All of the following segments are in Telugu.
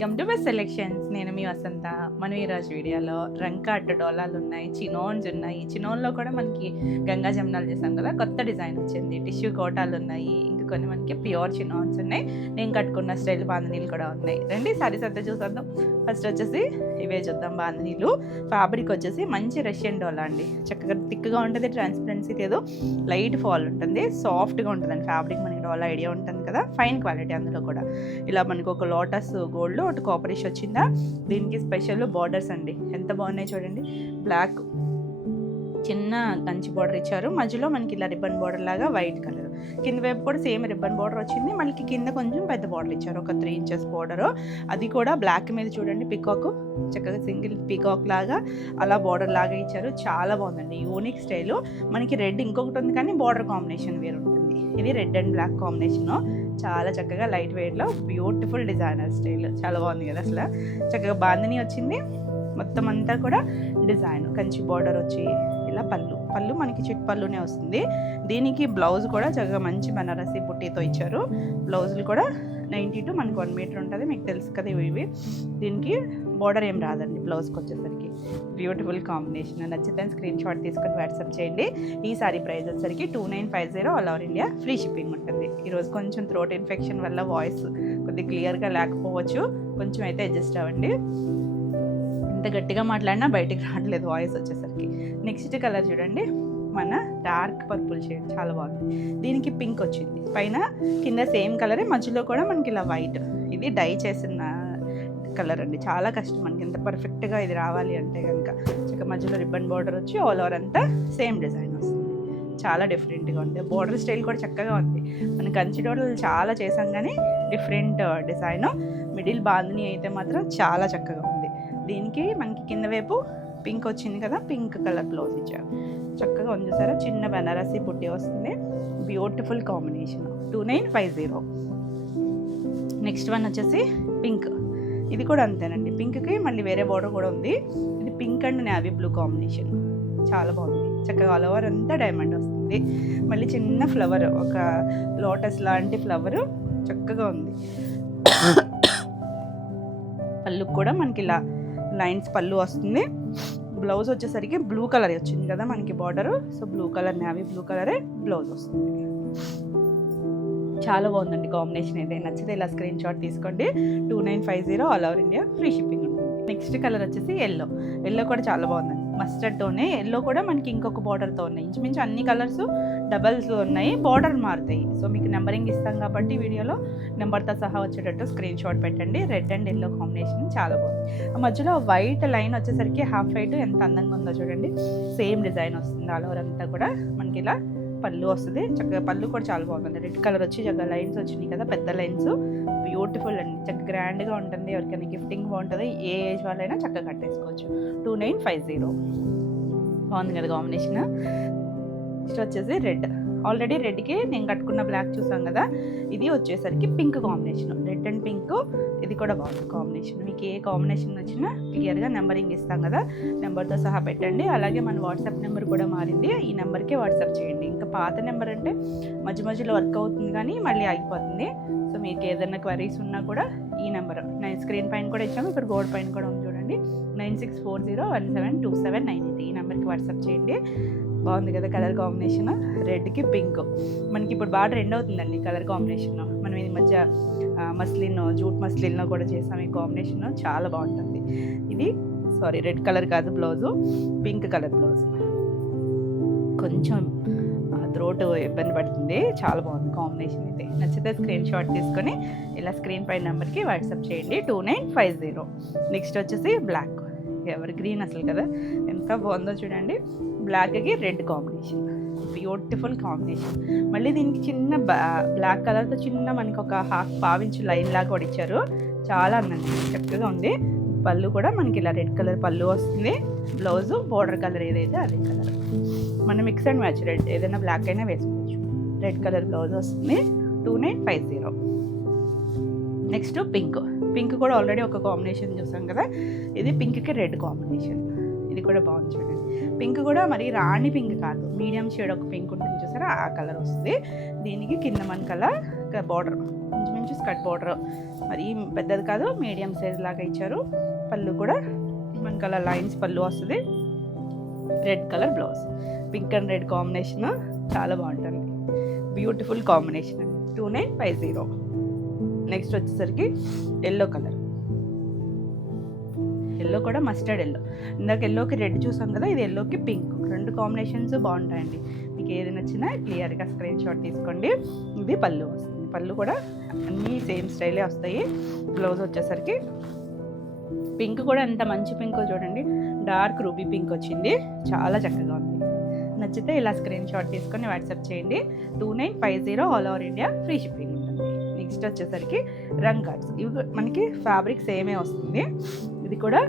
Welcome to best selections. నేను మీ వసంత. మనం ఈరోజు వీడియోలో రంకాట్ డోలాలు ఉన్నాయి, చినోన్స్ ఉన్నాయి. చినోన్లో కూడా మనకి గంగా జమునాలు చేసాం కదా, కొత్త డిజైన్ వచ్చింది. టిష్యూ కోటాలు ఉన్నాయి, ఇంకా కొన్ని మనకి ప్యూర్ చినోన్స్ ఉన్నాయి. నేను కట్టుకున్న స్టైల్ బాంధనీలు కూడా ఉన్నాయి. రండి సారీస్ అంతా చూసేద్దాం. ఫస్ట్ వచ్చేసి ఇవే చూద్దాం. బాంధనీలు ఫ్యాబ్రిక్ వచ్చేసి మంచి రష్యన్ డోలా అండి. చక్కగా థిక్గా ఉంటుంది, ట్రాన్స్పరెన్సీ లేదు, లైట్ ఫాల్ ఉంటుంది, సాఫ్ట్గా ఉంటుందండి ఫ్యాబ్రిక్. మనకి డోలా ఐడియా ఉంటుంది కదా, ఫైన్ క్వాలిటీ. అందులో కూడా ఇలా మనకు ఒక లోటస్ గోల్డ్, ఒకటి కాపరిష్ వచ్చిందా. దీనికి స్పెషల్ బార్డర్స్ అండి, ఎంత బాగున్నాయి చూడండి. బ్లాక్ చిన్న కంచి బార్డర్ ఇచ్చారు, మధ్యలో మనకి ఇలా రిబ్బన్ బార్డర్ లాగా వైట్ కలర్. కింద వైపు కూడా సేమ్ రిబ్బన్ బార్డర్ వచ్చింది, మళ్ళీ కింద కొంచెం పెద్ద బార్డర్ ఇచ్చారు, ఒక 3 ఇంచెస్ బార్డర్. అది కూడా బ్లాక్ మీద చూడండి, పికాక్ చక్కగా సింగిల్ పికాక్ లాగా అలా బార్డర్ లాగా ఇచ్చారు. చాలా బాగుందండి, యూనిక్ స్టైల్. మనకి రెడ్ ఇంకొకటి ఉంది కానీ బార్డర్ కాంబినేషన్ వేరు ఉంటుంది. ఇది రెడ్ అండ్ బ్లాక్ కాంబినేషన్, చాలా చక్కగా లైట్ వెయిట్లో బ్యూటిఫుల్ డిజైనర్ స్టైల్. చాలా బాగుంది కదా అసలు. చక్కగా బాందిని వచ్చింది, మొత్తం అంతా కూడా డిజైన్. కంచి బార్డర్ వచ్చి ఇలా పళ్ళు మనకి చిట్ పళ్ళునే వస్తుంది. దీనికి బ్లౌజ్ కూడా చక్కగా మంచి బనారసి బుట్టీతో ఇచ్చారు. బ్లౌజులు కూడా 92 మనకి 1 మీటర్ ఉంటుంది, మీకు తెలుసు కదా ఇవి. దీనికి బార్డర్ ఏం రాదండి బ్లౌజ్కి వచ్చేసరికి. Beautiful combination. నచ్చితే స్క్రీన్ షాట్ తీసుకొని వాట్సాప్ చేయండి. ఈ సారీ ప్రైస్ వచ్చేసరికి 2950 all over India, free shipping ఉంటుంది. ఈరోజు కొంచెం థ్రోట్ ఇన్ఫెక్షన్ వల్ల వాయిస్ కొద్దిగా క్లియర్గా లేకపోవచ్చు, కొంచెం అయితే అడ్జస్ట్ అవ్వండి. ఎంత గట్టిగా మాట్లాడినా బయటికి రావట్లేదు వాయిస్ వచ్చేసరికి. నెక్స్ట్ కలర్ చూడండి, మన డార్క్ పర్పుల్ షేడ్, చాలా బాగుంది. దీనికి పింక్ వచ్చింది, పైన కింద సేమ్ కలరే, మధ్యలో కూడా మనకి ఇలా వైట్. ఇది డై చేసిన కలర్ అండి, చాలా కష్టం మనకి ఎంత పర్ఫెక్ట్గా ఇది రావాలి అంటే కనుక. చక్కగా మధ్యలో రిబ్బన్ బార్డర్ వచ్చి ఆల్ ఓవర్ అంతా సేమ్ డిజైన్ వస్తుంది. చాలా డిఫరెంట్గా ఉంది. బార్డర్ స్టైల్ కూడా చక్కగా ఉంది. మనం కంచి డోర్లు చాలా చేసాం కానీ డిఫరెంట్ డిజైన్. మిడిల్ బాందిని అయితే మాత్రం చాలా చక్కగా ఉంది. దీనికి మనకి కింద వైపు పింక్ వచ్చింది కదా, పింక్ కలర్ బ్లౌజ్ ఇచ్చారు. చక్కగా ఉంది చూసారా, చిన్న బనారసి బుట్టి వస్తుంది. Beautiful combination. 2950. నెక్స్ట్ వన్ వచ్చేసి పింక్. ఇది కూడా అంతేనండి, పింక్కి మళ్ళీ వేరే బార్డర్ కూడా ఉంది. ఇది pink and navy blue combination, చాలా బాగుంది. చక్కగా ఆల్ ఓవర్ అంతా డైమండ్ వస్తుంది. మళ్ళీ చిన్న ఫ్లవర్, ఒక లోటస్ లాంటి ఫ్లవర్ చక్కగా ఉంది. పళ్ళు కూడా మనకి ఇలా లైన్స్ పళ్ళు వస్తుంది. బ్లౌజ్ వచ్చేసరికి బ్లూ కలర్ వచ్చింది కదా మనకి border, so blue colour, navy blue కలరే బ్లౌజ్ వస్తుంది. చాలా బాగుందండి కాంబినేషన్ అయితే. నచ్చితే ఇలా స్క్రీన్ షాట్ తీసుకోండి. 2950 all over India, free shipping ఉంటుంది. నెక్స్ట్ కలర్ వచ్చేసి ఎల్లో కూడా చాలా బాగుందండి. మస్టర్డ్తోనే ఎల్లో కూడా మనకి ఇంకొక బార్డర్తో ఉన్నాయి. ఇంచుమించు అన్ని కలర్స్ డబల్స్ ఉన్నాయి, బార్డర్ మారుతాయి. సో మీకు నెంబరింగ్ ఇస్తాం కాబట్టి వీడియోలో నెంబర్తో సహా వచ్చేటట్టు స్క్రీన్ షాట్ పెట్టండి. రెడ్ అండ్ ఎల్లో కాంబినేషన్ చాలా బాగుంది. మధ్యలో వైట్ లైన్ వచ్చేసరికి హాఫ్ వైట్ ఎంత అందంగా ఉందో చూడండి. సేమ్ డిజైన్ వస్తుంది ఆల్ ఓవర్ అంతా కూడా. మనకి ఇలా పళ్ళు వస్తుంది, చక్కగా పళ్ళు కూడా చాలా బాగుంది. రెడ్ కలర్ వచ్చి చక్కగా లైన్స్ వచ్చినాయి కదా, పెద్ద లైన్స్. బ్యూటిఫుల్ అండి, చక్కగా గ్రాండ్గా ఉంటుంది. ఎవరికైనా గిఫ్టింగ్ బాగుంటుంది, ఏ ఏజ్ వాళ్ళైనా చక్కగా కట్టేసుకోవచ్చు. 2950 బాగుంది కదా కాంబినేషన్. నెక్స్ట్ వచ్చేసి రెడ్. ఆల్రెడీ రెడ్కి నేను కట్టుకున్న బ్లాక్ చూసాం కదా, ఇది వచ్చేసరికి pink combination. Red and pink, ఇది కూడా బాగుంది కాంబినేషన్. మీకు ఏ కాంబినేషన్ వచ్చినా క్లియర్గా నెంబరింగ్ ఇస్తాం కదా, నెంబర్తో సహా పెట్టండి. అలాగే మన వాట్సాప్ నెంబర్ కూడా మారింది, ఈ నెంబర్కే వాట్సాప్ చేయండి. ఇంకా పాత నెంబర్ అంటే మధ్యలో వర్క్ అవుతుంది కానీ మళ్ళీ ఆగిపోతుంది. సో మీకు ఏదైనా క్వరీస్ ఉన్నా కూడా ఈ నెంబర్, నేను స్క్రీన్ పైన కూడా ఇచ్చాము, ఇక్కడ బోర్డ్ పైన కూడా ఉంది చూడండి, 9640172798. ఈ నెంబర్కి వాట్సాప్ చేయండి. బాగుంది కదా కలర్ కాంబినేషన్. రెడ్కి పింక్ మనకి ఇప్పుడు బాగా ట్రెండ్ అవుతుందండి కలర్ కాంబినేషన్. మనం ఈ మధ్య మస్లిన్, జూట్ మస్లిన్లో కూడా చేసాం ఈ కాంబినేషన్, చాలా బాగుంటుంది. ఇది రెడ్ కలర్ కాదు బ్లౌజు, పింక్ కలర్ బ్లౌజ్. కొంచెం థ్రోట్ ఇబ్బంది పడుతుంది, చాలా బాగుంది కాంబినేషన్ అయితే. నచ్చితే స్క్రీన్ షాట్ తీసుకొని ఇలా స్క్రీన్ పై నెంబర్కి వాట్సాప్ చేయండి. 2950. నెక్స్ట్ వచ్చేసి బ్లాక్, ఎవర్ గ్రీన్ అసలు కదా, ఎంత బాగుందో చూడండి. బ్లాక్కి రెడ్ కాంబినేషన్, బ్యూటిఫుల్ కాంబినేషన్. మళ్ళీ దీనికి చిన్న బ్లాక్ కలర్తో చిన్న మనకి ఒక పావించు లైన్ లాగా కూడా ఇచ్చారు, చాలా అందంగా చక్కగా ఉంది. పళ్ళు కూడా మనకి ఇలా రెడ్ కలర్ పళ్ళు వస్తుంది. బ్లౌజు బోర్డర్ కలర్ ఏదైతే అదే కలర్. మనం మిక్స్ అండ్ మ్యాచ్, రెడ్ ఏదైనా బ్లాక్ అయినా వేసుకోవచ్చు. రెడ్ కలర్ బ్లౌజ్ వస్తుంది. 2950. నెక్స్ట్ పింక్ కూడా ఆల్రెడీ ఒక కాంబినేషన్ చూసాం కదా, ఇది పింక్కి రెడ్ కాంబినేషన్. ఇది కూడా బాగుంది చూడండి. పింక్ కూడా మరి రాణి పింక్ కాదు, మీడియం షేడ్ ఒక పింక్ ఉంటుంది చూసారా, ఆ కలర్ వస్తుంది. దీనికి కింద మనకలా చక్కగా బార్డర్ ఇంచుమించు స్కర్ట్ బార్డర్ మరి పెద్దది కాదు, మీడియం సైజ్ లాగా ఇచ్చారు. పళ్ళు కూడా మనకి అలా లైన్స్ పళ్ళు వస్తుంది. Red colour blouse, pink and red combination చాలా బాగుంటుంది. బ్యూటిఫుల్ కాంబినేషన్ అండి. 2950. నెక్స్ట్ వచ్చేసరికి ఎల్లో కలర్. ఎల్లో కూడా మస్టర్డ్ ఎల్లో. ఇందాక ఎల్లోకి రెడ్ చూసాం కదా, ఇది ఎల్లోకి పింక్. రెండు కాంబినేషన్స్ బాగుంటాయండి. మీకు ఏది నచ్చినా క్లియర్గా స్క్రీన్ షాట్ తీసుకోండి. ఇది పళ్ళు వస్తుంది. పళ్ళు కూడా అన్నీ సేమ్ స్టైలే వస్తాయి. బ్లౌజ్ వచ్చేసరికి పింక్ కూడా ఎంత మంచి పింక్ చూడండి, డార్క్ రూబీ పింక్ వచ్చింది. చాలా చక్కగా ఉంది. నచ్చితే ఇలా స్క్రీన్ షాట్ తీసుకొని వాట్సాప్ చేయండి. 2950 all over India free shipping ఉంటుంది. నెక్స్ట్ వచ్చేసరికి రంగ్ కార్డ్స్. ఇవి మనకి ఫ్యాబ్రిక్ సేమే వస్తుంది. ఇది కూడా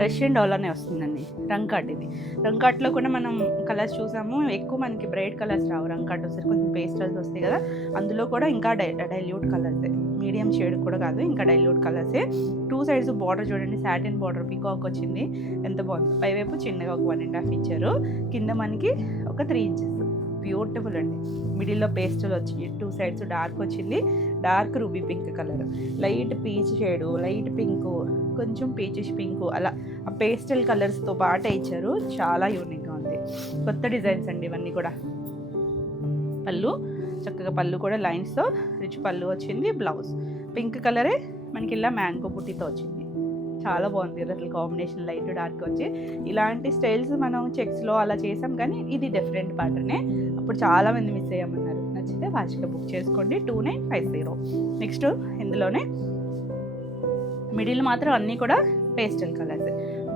రష్యన్ డాలర్నే వస్తుందండి. రంగ్ కార్డ్ ఇది. రంగ్ కార్డ్లో కూడా మనం కలర్స్ చూసాము. ఎక్కువ మనకి బ్రైట్ కలర్స్ రావు. రంగ్ కార్డ్ వచ్చేసరికి కొంచెం పేస్టల్స్ వస్తాయి కదా, అందులో కూడా ఇంకా డైల్యూట్ కలర్సే, మీడియం షేడ్ కూడా కాదు, ఇంకా డైల్యూట్ కలర్సే. 2 సైడ్స్ బార్డర్ చూడండి, సాటిన్ బార్డర్ పికాక్ వచ్చింది. ఎంత బాగుంది. పైవైపు చిన్నగా ఒక 1.5 ఇచ్చారు. కింద మనకి ఒక 3 ఇంచెస్. బ్యూటిఫుల్ అండి. మిడిల్లో పేస్టల్ వచ్చి 2 సైడ్స్ డార్క్ వచ్చింది. Dark ruby pink colour, light peach shade, light pink, కొంచెం పీచిష్ పింక్, అలా ఆ పేస్టల్ కలర్స్తో పాటే ఇచ్చారు. చాలా యూనిక్గా ఉంది. కొత్త డిజైన్స్ అండి ఇవన్నీ కూడా. పళ్ళు చక్కగా, పళ్ళు కూడా లైన్స్తో రిచ్ పళ్ళు వచ్చింది. బ్లౌజ్ పింక్ కలరే మనకి ఇలా మ్యాంగో బుట్టితో వచ్చింది. చాలా బాగుంది అసలు కాంబినేషన్, లైట్ డార్క్ వచ్చి. ఇలాంటి స్టైల్స్ మనం చెక్స్లో అలా చేసాం, కానీ ఇది డిఫరెంట్ ప్యాటర్నే. అప్పుడు చాలామంది మిస్ అయ్యామన్నారు. నచ్చితే వాచ్గా బుక్ చేసుకోండి. 2950. నెక్స్ట్ ఇందులోనే మిడిల్ మాత్రం అన్నీ కూడా పేస్టల్ కలర్స్.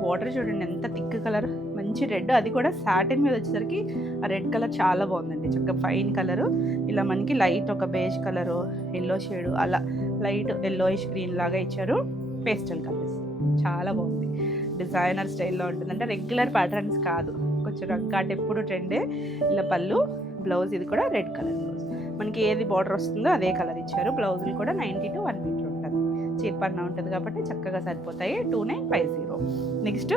వాటర్ చూడండి ఎంత థిక్ కలర్, మంచి రెడ్, అది కూడా సాటిన్ మీద వచ్చేసరికి ఆ రెడ్ కలర్ చాలా బాగుందండి. చక్కగా ఫైన్ కలరు. ఇలా మనకి లైట్ ఒక బేజ్ కలరు, ఎల్లో షేడు, అలా లైట్ ఎల్లోయిష్ గ్రీన్ లాగా ఇచ్చారు. పేస్టల్ కలర్స్ చాలా బాగుంది. డిజైనర్ స్టైల్లో ఉంటుంది. అంటే రెగ్యులర్ ప్యాటర్న్స్ కాదు, కొంచెం రంగాట ఎప్పుడు ట్రెండే. ఇలా పళ్ళు, బ్లౌజ్ ఇది కూడా రెడ్ కలర్ బ్లౌజ్. మనకి ఏది బార్డర్ వస్తుందో అదే కలర్ ఇచ్చారు. బ్లౌజులు కూడా 90 to 1 మీటర్ ఉంటుంది. చీపర్న ఉంటుంది కాబట్టి చక్కగా సరిపోతాయి. 2950. నెక్స్ట్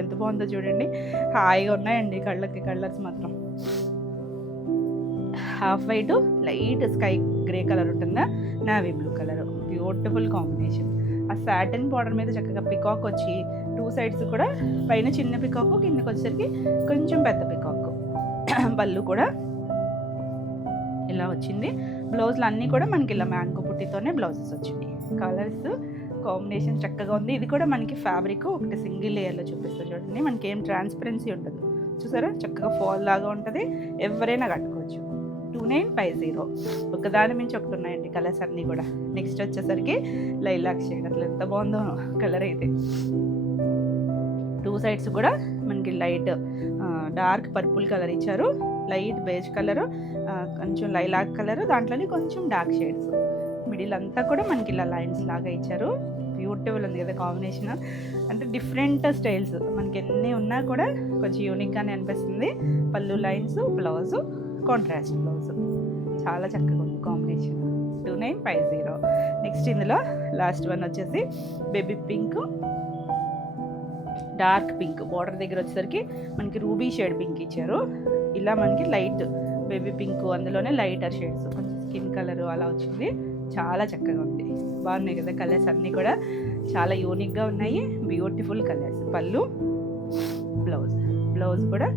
ఎంత బాగుందో చూడండి, హాయిగా ఉన్నాయండి కళ్ళకి. కలర్స్ మాత్రం half white, light sky grey colour ఉంటుందా, navy blue colour. Beautiful combination. ఆ సాటిన్ బార్డర్ మీద చక్కగా పికాక్ వచ్చి 2 సైడ్స్ కూడా పైన చిన్న పికాక్, కిందకి వచ్చేసరికి కొంచెం పెద్ద పికాక్. పళ్ళు కూడా ఇలా వచ్చింది. బ్లౌజ్లు అన్నీ కూడా మనకి ఇలా మ్యాంగో పుట్టితోనే బ్లౌజెస్ వచ్చినాయి. కలర్స్ కాంబినేషన్ చక్కగా ఉంది. ఇది కూడా మనకి ఫ్యాబ్రిక్ ఒకటి సింగిల్ లేయర్లో చూపిస్తా చూడండి. మనకి ఏం ట్రాన్స్పరెన్సీ ఉండదు, చూసారా, చక్కగా ఫాల్ లాగా ఉంటుంది. ఎవరైనా కట్టుకోవచ్చు. 2950. ఒకదాని మించి ఒకటి ఉన్నాయండి కలర్స్ అన్నీ కూడా. నెక్స్ట్ వచ్చేసరికి లైలాక్ షేడ్. అసలు ఎంత బాగుందో కలర్ అయితే. 2 సైడ్స్ కూడా మనకి లైట్ డార్క్ పర్పుల్ కలర్ ఇచ్చారు, లైట్ బేజ్ కలరు, కొంచెం లైలాక్ కలర్, దాంట్లోనే కొంచెం డార్క్ షేడ్స్. మిడిల్ అంతా కూడా మనకి ఇలా లైన్స్ లాగా ఇచ్చారు. బ్యూటిఫుల్ ఉంది కదా కాంబినేషన్. అంటే డిఫరెంట్ స్టైల్స్ మనకి ఎన్ని ఉన్నా కూడా కొంచెం యూనిక్గానే అనిపిస్తుంది. పళ్ళు లైన్స్, బ్లౌజు కాంట్రాస్ట్ బ్లౌజ్. చాలా చక్కగా ఉంది కాంబినేషన్. 2950. నెక్స్ట్ ఇందులో లాస్ట్ వన్ వచ్చేసి baby pink, dark pink. Border దగ్గర వచ్చేసరికి మనకి రూబీ షేడ్ పింక్ ఇచ్చారు. ఇలా మనకి లైట్ బేబీ పింక్, అందులోనే లైటర్ షేడ్స్, కొంచెం స్కిన్ కలర్ అలా వచ్చింది. చాలా చక్కగా ఉంది. బాగున్నాయి కదా కలర్స్ అన్నీ కూడా, చాలా యూనిక్గా ఉన్నాయి. Beautiful colours. పళ్ళు, బ్లౌజ్ కూడా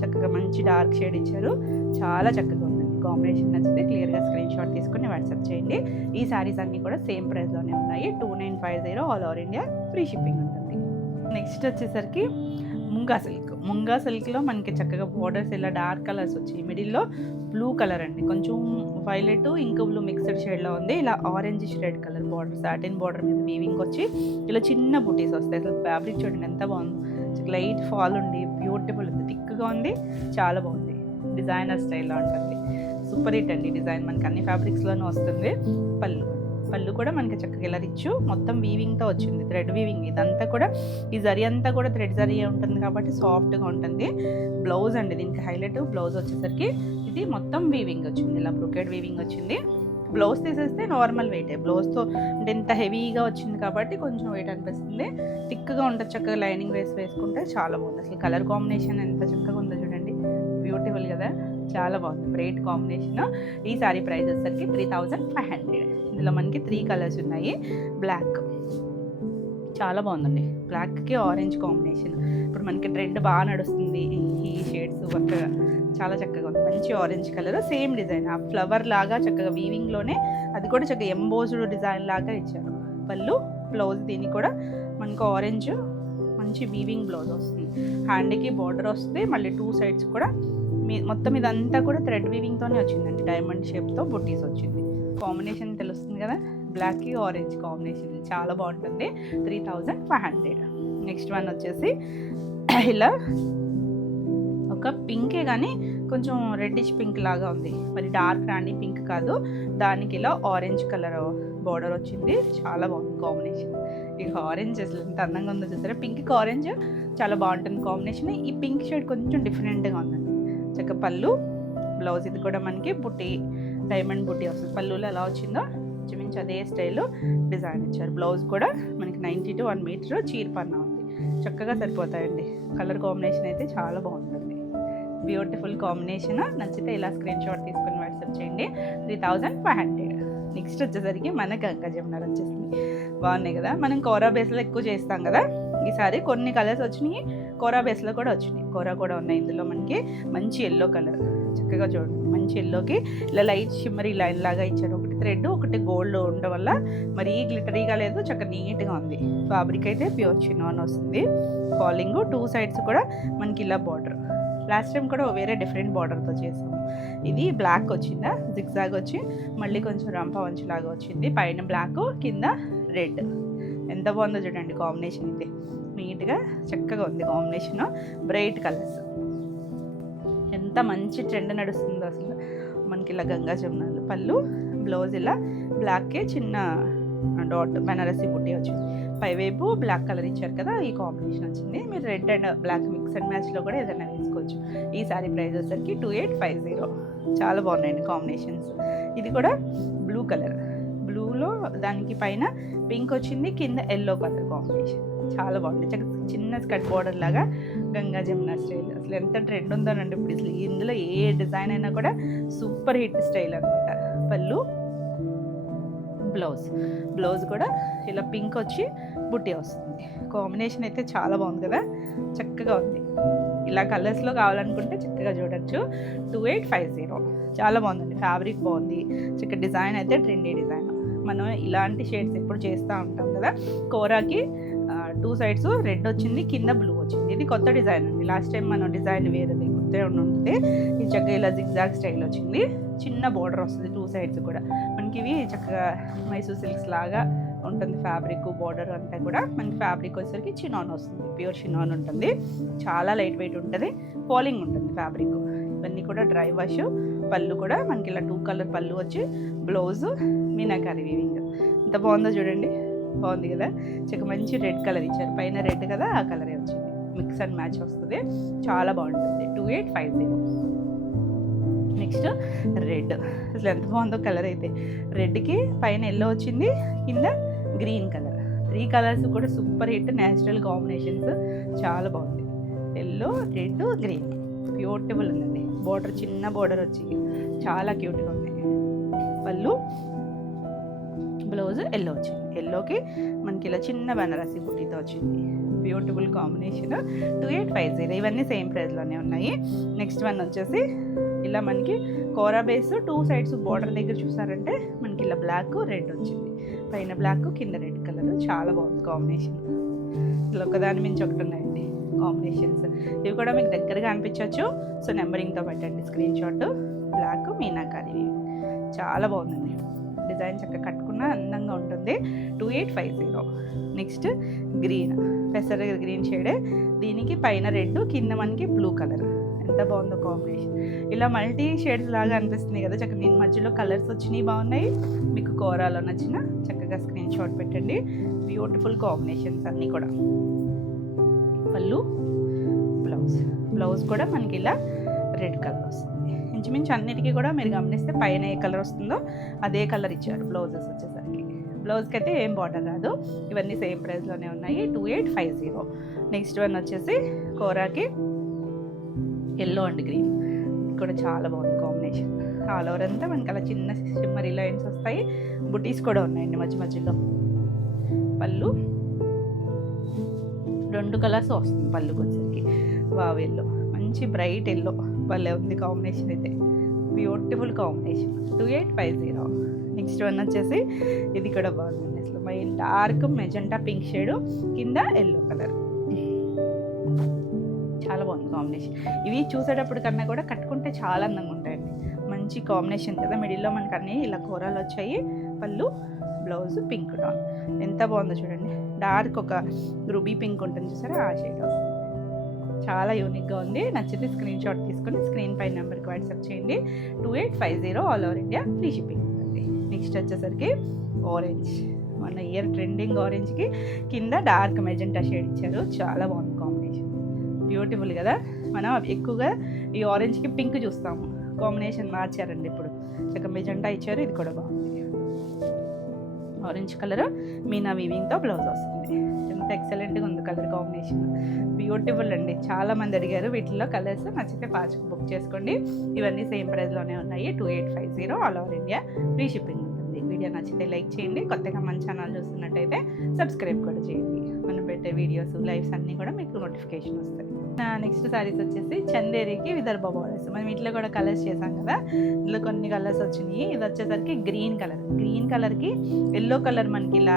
చక్కగా మంచి డార్క్ షేడ్ ఇచ్చారు. చాలా చక్కగా ఉందండి. కాంబినేషన్ నచ్చితే క్లియర్గా స్క్రీన్ షాట్ తీసుకుని వాట్సాప్ చేయండి. ఈ శారీస్ అన్నీ కూడా సేమ్ ప్రైస్లోనే ఉన్నాయి. 2950 all over India free shipping ఉంటుంది. నెక్స్ట్ వచ్చేసరికి ముంగా సిల్క్లో మనకి చక్కగా బోర్డర్స్ ఇలా డార్క్ కలర్స్ వచ్చి మిడిల్లో బ్లూ కలర్ అండి, కొంచెం వైలెట్ ఇంకా బ్లూ మిక్స్డ్ షేడ్లో ఉంది. ఇలా orange red colour border, satin border మీద వీవింగ్ వచ్చి ఇలా చిన్న బూటీస్ వస్తాయి. అసలు ఫ్యాబ్రిక్ చూడండి ఎంత బాగుంది. లైట్ ఫాల్ ఉండి బ్యూటిఫుల్ ఉంది, థిక్గా ఉంది, చాలా బాగుంది. డిజైనర్ స్టైల్లో ఉంటుంది. సూపర్ హిట్ అండి డిజైన్. మనకి అన్ని ఫ్యాబ్రిక్స్లోనూ వస్తుంది. పళ్ళు కూడా మనకి చక్కగా ఇలా రిచ్ మొత్తం వీవింగ్తో వచ్చింది, థ్రెడ్ వీవింగ్. ఇదంతా కూడా ఈ జరీ అంతా కూడా థ్రెడ్ జరీ ఉంటుంది కాబట్టి సాఫ్ట్గా ఉంటుంది. బ్లౌజ్ అండి దీనికి హైలైట్. బ్లౌజ్ వచ్చేసరికి ఇది మొత్తం వీవింగ్ వచ్చింది, ఇలా బ్రొకెట్ వీవింగ్ వచ్చింది. బ్లౌజ్ తీసేస్తే నార్మల్ వెయిటే. బ్లౌజ్తో అంటే ఇంత హెవీగా వచ్చింది కాబట్టి కొంచెం వెయిట్ అనిపిస్తుంది. థిక్గా ఉంటుంది. చక్కగా లైనింగ్ వేసుకుంటే చాలా బాగుంది. అసలు కలర్ కాంబినేషన్ ఎంత చక్కగా ఉందో చూడండి. బ్యూటిఫుల్ కదా, చాలా బాగుంది, బ్రైట్ కాంబినేషన్. ఈ సారీ ప్రైస్ వచ్చేసరికి 3500. ఇందులో మనకి 3 కలర్స్ ఉన్నాయి. బ్లాక్ చాలా బాగుందండి, బ్లాక్కి ఆరెంజ్ కాంబినేషన్. ఇప్పుడు మనకి ట్రెండ్ బాగా నడుస్తుంది ఈ షేడ్స్, చక్కగా చాలా చక్కగా ఉంది. మంచి ఆరెంజ్ కలర్, సేమ్ డిజైన్, ఆ ఫ్లవర్ లాగా చక్కగా వీవింగ్లోనే అది కూడా చక్కగా ఎంబోజ్డ్ డిజైన్ లాగా ఇచ్చారు. పళ్ళు, బ్లౌజ్ దీనికి కూడా మనకు ఆరెంజ్ మంచి వీవింగ్ బ్లౌజ్ వస్తుంది. హ్యాండ్కి బార్డర్ వస్తుంది, మళ్ళీ 2 సైడ్స్ కూడా మొత్తం ఇదంతా కూడా థ్రెడ్ వీవింగ్తోనే వచ్చిందండి. డైమండ్ షేప్తో బుట్టీస్ వచ్చింది. కాంబినేషన్ తెలుస్తుంది కదా, బ్లాక్కి ఆరెంజ్ కాంబినేషన్ చాలా బాగుంటుంది. 3500. నెక్స్ట్ వన్ వచ్చేసి ఇలా ఒక పింకే కానీ కొంచెం రెడ్డిష్ పింక్ లాగా ఉంది, మరి డార్క్ రాణి పింక్ కాదు. దానికి ఇలా ఆరెంజ్ కలర్ బార్డర్ వచ్చింది, చాలా బాగుంది కాంబినేషన్. ఇక ఆరెంజ్ అసలు ఎంత అందంగా ఉందో చూసారా, పింక్కి ఆరెంజ్ చాలా బాగుంటుంది కాంబినేషన్. ఈ పింక్ షేడ్ కొంచెం డిఫరెంట్గా ఉందండి. చక్క పళ్ళు, బ్లౌజ్ ఇది కూడా మనకి బుట్టి, డైమండ్ బుట్టి వస్తుంది. పళ్ళులో ఎలా వచ్చిందో ఇంచుమించు అదే స్టైల్లో డిజైన్ ఇచ్చారు. బ్లౌజ్ కూడా మనకి 90 to 1 మీటర్ చీరపన్నా ఉంది, చక్కగా సరిపోతాయండి. కలర్ కాంబినేషన్ అయితే చాలా బాగుంటుంది, బ్యూటిఫుల్ కాంబినేషన్. నచ్చితే ఇలా స్క్రీన్ షాట్ తీసుకొని వాట్సాప్ చేయండి. 3500. నెక్స్ట్ వచ్చేసరికి మన గంగా జమున వచ్చేసింది. బాగున్నాయి కదా, మనం కోరా బేస్లో ఎక్కువ చేస్తాం కదా, ఈసారి కొన్ని కలర్స్ వచ్చినాయి, కోరా బేస్లో కూడా వచ్చినాయి. కోరా కూడా ఉన్నాయి. ఇందులో మనకి మంచి ఎల్లో కలర్, చక్కగా చూడండి, మంచి ఎల్లోకి ఇలా లైట్ షిమ్మరీ లైన్ లాగా ఇచ్చారు. ఒకటి థ్రెడ్, ఒకటి గోల్డ్ ఉండడం వల్ల మరీ గ్లిటరీగా లేదు, చక్కగా నీట్గా ఉంది. ఫ్యాబ్రిక్ అయితే ప్యూర్ చినాన్ వస్తుంది. ఫాలింగ్ 2 సైడ్స్ కూడా మనకి ఇలా బార్డర్. లాస్ట్ టైం కూడా వేరే డిఫరెంట్ బార్డర్తో చేసాము. ఇది బ్లాక్ వచ్చిందా, జిగ్జాగ్ వచ్చి మళ్ళీ కొంచెం రంప వంచులాగా వచ్చింది. పైన బ్లాక్, కింద రెడ్. ఎంత బాగుందో చూడండి కాంబినేషన్. అయితే నీట్గా చక్కగా ఉంది కాంబినేషన్, బ్రైట్ కలర్స్. ఎంత మంచి ట్రెండ్ నడుస్తుందో అసలు మనకి. ఇలా గంగా జమునాలు, పళ్ళు, బ్లౌజ్ ఇలా బ్లాక్కే చిన్న డాట్ బనారసి బుట్టి వచ్చింది. పైవైపు బ్లాక్ కలర్ ఇచ్చారు కదా, ఈ కాంబినేషన్ వచ్చింది. మీరు red and black mix and మ్యాచ్లో కూడా ఏదైనా వేసుకోవచ్చు. ఈ సారీ ప్రైస్ వచ్చేసరికి 2850. చాలా బాగున్నాయండి కాంబినేషన్స్. ఇది కూడా బ్లూ కలర్, బ్లూలో దానికి పైన పింక్ వచ్చింది, కింద ఎల్లో కలర్ కాంబినేషన్ చాలా బాగుంది. చిన్న స్కర్ట్ బార్డర్ లాగా గంగా జమున స్టైల్. అసలు ఎంత ట్రెండ్ ఉందోనండి ఇప్పుడు. అసలు ఇందులో ఏ డిజైన్ అయినా కూడా సూపర్ హిట్ స్టైల్ అనమాట. పళ్ళు, బ్లౌజ్ కూడా ఇలా పింక్ వచ్చి బుట్టి వస్తుంది. కాంబినేషన్ అయితే చాలా బాగుంది కదా, చక్కగా ఉంది. ఇలా కలర్స్లో కావాలనుకుంటే చక్కగా చూడొచ్చు. 2850. చాలా బాగుందండి, ఫ్యాబ్రిక్ బాగుంది, చక్కగా డిజైన్ అయితే ట్రెండీ డిజైన్. మనం ఇలాంటి షేడ్స్ ఎప్పుడు చేస్తూ ఉంటాం కదా. కోరాకి 2 సైడ్స్ రెడ్ వచ్చింది, కింద బ్లూ వచ్చింది. ఇది కొత్త డిజైన్ అండి, లాస్ట్ టైం మనం డిజైన్ వేరేది గుర్తే ఉంటుంది. ఇది చక్కగా ఇలా జిగ్జాగ్ స్టైల్ వచ్చింది, చిన్న బోర్డర్ వస్తుంది 2 సైడ్స్ కూడా. మనకి ఇవి చక్కగా మైసూర్ సిల్క్స్ లాగా ఉంటుంది ఫ్యాబ్రిక్, బోర్డర్ అంతా కూడా. మనకి ఫ్యాబ్రిక్ వచ్చేసరికి చినాన్ వస్తుంది, ప్యూర్ చినాన్ ఉంటుంది. చాలా లైట్ వెయిట్ ఉంటుంది, ఫాలింగ్ ఉంటుంది ఫ్యాబ్రిక్. ఇవన్నీ కూడా డ్రై వాష్. పళ్ళు కూడా మనకి ఇలా 2 కలర్ పళ్ళు వచ్చి, బ్లౌజ్ మీనాకారి వీవింగ్. ఎంత బాగుందో చూడండి, బాగుంది కదా. చక్క మంచి రెడ్ కలర్ ఇచ్చారు, పైన రెడ్ కదా ఆ కలరే వచ్చింది, మిక్స్ అండ్ మ్యాచ్ వస్తుంది, చాలా బాగుంటుంది. 2850. Next red. అసలు ఎంత బాగుందో కలర్ అయితే. రెడ్కి పైన ఎల్లో వచ్చింది, కింద గ్రీన్ కలర్. 3 కలర్స్ కూడా సూపర్ హిట్, న్యాచురల్ కాంబినేషన్స్, చాలా బాగుంది. ఎల్లో, రెడ్, గ్రీన్, బ్యూటిఫుల్ ఉందండి. బోర్డర్ చిన్న బోర్డర్ వచ్చి చాలా క్యూట్గా ఉంది. పళ్ళు, బ్లౌజ్ ఎల్లో వచ్చింది. ఎల్లోకి మనకి ఇలా చిన్న బనారసి బుట్టితో వచ్చింది, బ్యూటిఫుల్ కాంబినేషన్. 2850. ఇవన్నీ సేమ్ ప్రైస్లోనే ఉన్నాయి. నెక్స్ట్ వన్ వచ్చేసి ఇలా మనకి కోరా బేస్ 2 సైడ్స్ బోర్డర్ దగ్గర చూసారంటే మనకి ఇలా బ్లాక్, రెడ్ వచ్చింది. పైన బ్లాక్, కింద రెడ్ కలర్, చాలా బాగుంది కాంబినేషన్. ఇలా ఒకదాని మించి ఒకటి ఉన్నాయండి కాంబినేషన్స్. ఇవి కూడా మీకు దగ్గరగా అనిపించవచ్చు. సో నెంబరింగ్తో పెట్టండి స్క్రీన్ షాట్. బ్లాక్ మీనాకారి, చాలా బాగుందండి డిజైన్. చక్కగా కట్టుకున్న అందంగా ఉంటుంది. 2850. నెక్స్ట్ గ్రీన్, పెసర గ్రీన్ షేడే. దీనికి పైన రెడ్, కింద మనకి బ్లూ కలర్. ఎంత బాగుందో కాంబినేషన్. ఇలా మల్టీ షేడ్స్ లాగా అనిపిస్తుంది కదా, చక్కగా దీని మధ్యలో కలర్స్ వచ్చినాయి, బాగున్నాయి. మీకు కోరాలో నచ్చిన చక్కగా స్క్రీన్ షాట్ పెట్టండి. బ్యూటిఫుల్ కాంబినేషన్స్ అన్నీ కూడా. పళ్ళు, బ్లౌజ్ కూడా మనకి ఇలా రెడ్ కలర్ వస్తుంది. ఇంచుమించు అన్నిటికీ కూడా మీరు గమనిస్తే పైన ఏ కలర్ వస్తుందో అదే కలర్ ఇచ్చారు బ్లౌజెస్ వచ్చేసరికి. బ్లౌజ్కి అయితే ఏం బార్డర్ రాదు. ఇవన్నీ సేమ్ ప్రైస్లోనే ఉన్నాయి. 2850. నెక్స్ట్ వన్ వచ్చేసి కోరాకి ఎల్లో అండ్ గ్రీన్. పింక్ కూడా చాలా బాగుంది కాంబినేషన్. ఆల్ ఓవర్ అంతా మనకి అలా చిన్న షిమ్మరీ లైన్స్ వస్తాయి. బుటీస్ కూడా ఉన్నాయండి మధ్య మధ్యలో. పళ్ళు 2 కలర్స్ వస్తుంది పళ్ళుకి వచ్చేసరికి. వావ్ ఎల్లో, మంచి బ్రైట్ ఎల్లో భలే ఉంది కాంబినేషన్ అయితే. Beautiful combination. 2850. నెక్స్ట్ వన్ వచ్చేసి ఇది కూడా బాగుంది అసలు. My dark magenta pink shade కింద ఎల్లో కలర్. చాలా బాగుంది కాంబినేషన్. ఇవి చూసేటప్పుడు కన్నా కూడా కట్టుకుంటే చాలా అందంగా ఉంటాయండి. మంచి కాంబినేషన్ కదా. మిడిల్లో మనకు అన్నీ ఇలా కూరలు వచ్చాయి. పళ్ళు, బ్లౌజ్ పింక్ టోన్. ఎంత బాగుందో చూడండి. డార్క్ ఒక రూబీ పింక్ ఉంటుంది చూసారా, ఆ షేడ్ వస్తుంది. చాలా యూనిక్గా ఉంది. నచ్చితే స్క్రీన్ షాట్ తీసుకొని స్క్రీన్ పై నెంబర్కి వాట్సాప్ చేయండి. 2850 all over India free shipping ఉంటుంది. నెక్స్ట్ వచ్చేసరికి ఆరెంజ్. మన ఇయర్ ట్రెండింగ్ ఆరెంజ్కి కింద డార్క్ మెజెంటా షేడ్ ఇచ్చారు. చాలా బాగుంది కాంబినేషన్. బ్యూటిఫుల్ కదా. మనం ఎక్కువగా ఈ ఆరెంజ్కి పింక్ చూస్తాము. కాంబినేషన్ మార్చారండి ఇప్పుడు. చక్కగా మెజెంటా ఇచ్చారు. ఇది కూడా బాగుంది. ఆరెంజ్ కలర్ మీనా వీవింగ్తో బ్లౌజ్ వస్తుంది. ఎంత ఎక్సలెంట్గా ఉంది కలర్ కాంబినేషన్. బ్యూటిఫుల్ అండి. చాలామంది అడిగారు. వీటిలో కలర్స్ నచ్చితే ఫాస్ట్ బుక్ చేసుకోండి. ఇవన్నీ సేమ్ ప్రైస్లోనే ఉన్నాయి. 2850 all over India free shipping ఉంటుంది. వీడియో నచ్చితే లైక్ చేయండి. కొత్తగా మన ఛానల్ చూస్తున్నట్టయితే సబ్స్క్రైబ్ కూడా చేయండి. మనం పెట్టే వీడియోస్ లైవ్స్ అన్నీ కూడా మీకు నోటిఫికేషన్ వస్తాయి. నెక్స్ట్ సారీస్ వచ్చేసి చందేరికి విదర్భ బార్డర్స్. మనం ఇట్లా కూడా కలర్స్ చేసాం కదా, ఇందులో కొన్ని కలర్స్ వచ్చినాయి. ఇది వచ్చేసరికి గ్రీన్ కలర్. గ్రీన్ కలర్కి ఎల్లో కలర్ మనకి ఇలా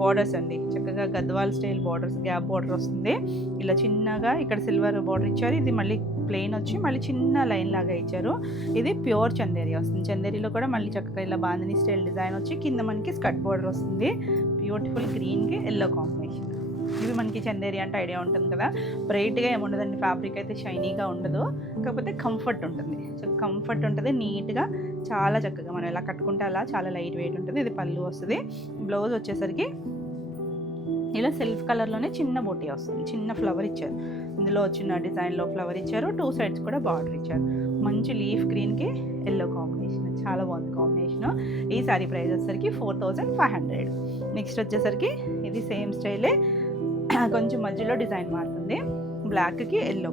బార్డర్స్ అండి. చక్కగా Gadwal style borders, gap border వస్తుంది. ఇలా చిన్నగా ఇక్కడ సిల్వర్ బార్డర్ ఇచ్చారు. ఇది మళ్ళీ ప్లెయిన్ వచ్చి మళ్ళీ చిన్న లైన్ లాగా ఇచ్చారు. ఇది ప్యూర్ చందేరి వస్తుంది. చందేరిలో కూడా మళ్ళీ చక్కగా ఇలా బాందిని స్టైల్ డిజైన్ వచ్చి కింద మనకి స్కర్ట్ బార్డర్ వస్తుంది. బ్యూటిఫుల్ గ్రీన్కి ఎల్లో కాంబినేషన్. ఇవి మనకి చందేరి అంటే ఐడియా ఉంటుంది కదా. బ్రైట్గా ఏముండదండి. ఫ్యాబ్రిక్ అయితే షైనీగా ఉండదు, కాకపోతే కంఫర్ట్ ఉంటుంది. కంఫర్ట్ ఉంటుంది, నీట్గా చాలా చక్కగా మనం ఎలా కట్టుకుంటే అలా చాలా లైట్ వెయిట్ ఉంటుంది. ఇది పళ్ళు వస్తుంది. బ్లౌజ్ వచ్చేసరికి ఇలా సెల్ఫ్ కలర్లోనే చిన్న బూటీ వస్తుంది. చిన్న ఫ్లవర్ ఇచ్చారు. ఇందులో వచ్చిన డిజైన్లో ఫ్లవర్ ఇచ్చారు. 2 సైడ్స్ కూడా బార్డర్ ఇచ్చారు. మంచి లీఫ్ గ్రీన్కి ఎల్లో కాంబినేషన్. చాలా బాగుంది కాంబినేషన్. ఈ సారీ ప్రైస్ వచ్చేసరికి 4500. నెక్స్ట్ వచ్చేసరికి ఇది సేమ్ స్టైలే, కొంచెం మధ్యలో డిజైన్ మారుతుంది. బ్లాక్కి ఎల్లో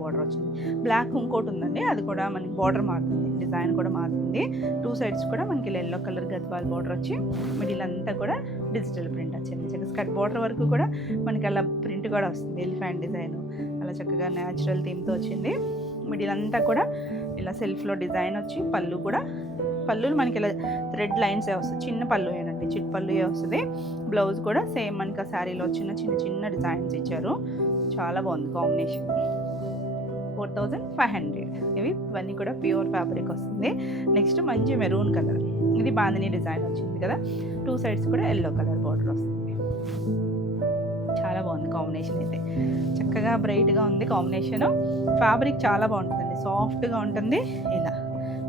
బార్డర్ వచ్చింది. బ్లాక్ ఇంకోటి ఉందండి, అది కూడా మనకి బార్డర్ మారుతుంది, డిజైన్ కూడా మారుతుంది. 2 సైడ్స్ కూడా మనకి ఎల్లో కలర్ గద్వాల్ బార్డర్ వచ్చి మిడిల్ అంతా కూడా డిజిటల్ ప్రింట్ వచ్చింది. చక్కగా స్కర్ట్ బార్డర్ వరకు కూడా మనకి అలా ప్రింట్ కూడా వస్తుంది. ఎలిఫెంట్ డిజైన్ అలా చక్కగా న్యాచురల్ థీమ్తో వచ్చింది. మిడిల్ అంతా కూడా ఇలా సెల్ఫ్లో డిజైన్ వచ్చి పళ్ళు మనకి ఇలా థ్రెడ్ లైన్సే వస్తుంది. చిన్న పళ్ళు ఏనండి, చిట్ పళ్ళు వస్తుంది. బ్లౌజ్ కూడా సేమ్ మనకి ఆ శారీలో చిన్న చిన్న డిజైన్స్ ఇచ్చారు. చాలా బాగుంది కాంబినేషన్. 4500. ఇవన్నీ కూడా ప్యూర్ ఫ్యాబ్రిక్ వస్తుంది. నెక్స్ట్ మంచి మెరూన్ కలర్. ఇది బాందిని డిజైన్ వచ్చింది కదా. 2 సైడ్స్ కూడా ఎల్లో కలర్ బార్డర్ వస్తుంది. చాలా బాగుంది కాంబినేషన్ అయితే. చక్కగా బ్రైట్గా ఉంది కాంబినేషన్. ఫ్యాబ్రిక్ చాలా బాగుంటుందండి, సాఫ్ట్గా ఉంటుంది. ఇలా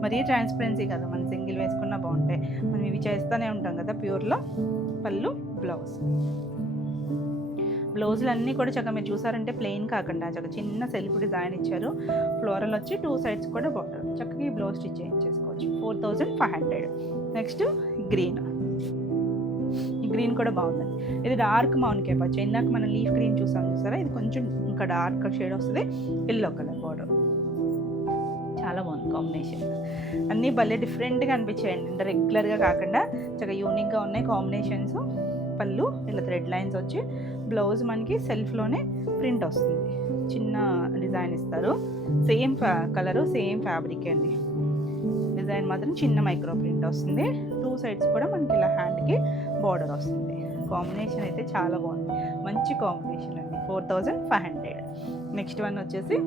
మరీ ట్రాన్స్పరెన్సీ కదా, మనం సింగిల్ వేసుకున్నా బాగుంటాయి. మనం ఇవి చేస్తూనే ఉంటాం కదా ప్యూర్లో. పళ్ళు, బ్లౌజులు అన్నీ కూడా చక్కగా మీరు చూసారంటే ప్లెయిన్ కాకుండా చక్కగా చిన్న సెల్ఫ్ డిజైన్ ఇచ్చారు. ఫ్లోరల్ వచ్చి 2 సైడ్స్ కూడా బార్డర్. చక్కగా ఈ బ్లౌజ్ స్టిచ్ చేయించేసుకోవచ్చు. 4500. నెక్స్ట్ గ్రీన్ కూడా బాగుందండి. ఇది డార్క్ మౌన్ కేప్ వచ్చి ఇందాక మనం లీఫ్ గ్రీన్ చూసారా, ఇది కొంచెం ఇంకా డార్క్ షేడ్ వస్తుంది. Yellow colour border. చాలా బాగుంది కాంబినేషన్. అన్నీ భలే డిఫరెంట్గా అనిపించాయండి. అంటే రెగ్యులర్గా కాకుండా చక్కగా యూనిక్గా ఉన్నాయి కాంబినేషన్స్. పళ్ళు ఇలా థ్రెడ్ లైన్స్ వచ్చి బ్లౌజ్ మనకి సెల్ఫ్లోనే ప్రింట్ వస్తుంది. చిన్న డిజైన్ ఇస్తారు. సేమ్ కలరు, సేమ్ ఫ్యాబ్రిక్ అండి. డిజైన్ మాత్రం చిన్న మైక్రో ప్రింట్ వస్తుంది. 2 సైడ్స్ కూడా మనకి ఇలా హ్యాండ్కి బార్డర్ వస్తుంది. కాంబినేషన్ అయితే చాలా బాగుంది. మంచి కాంబినేషన్ అండి. 4500. నెక్స్ట్ వన్ వచ్చేసి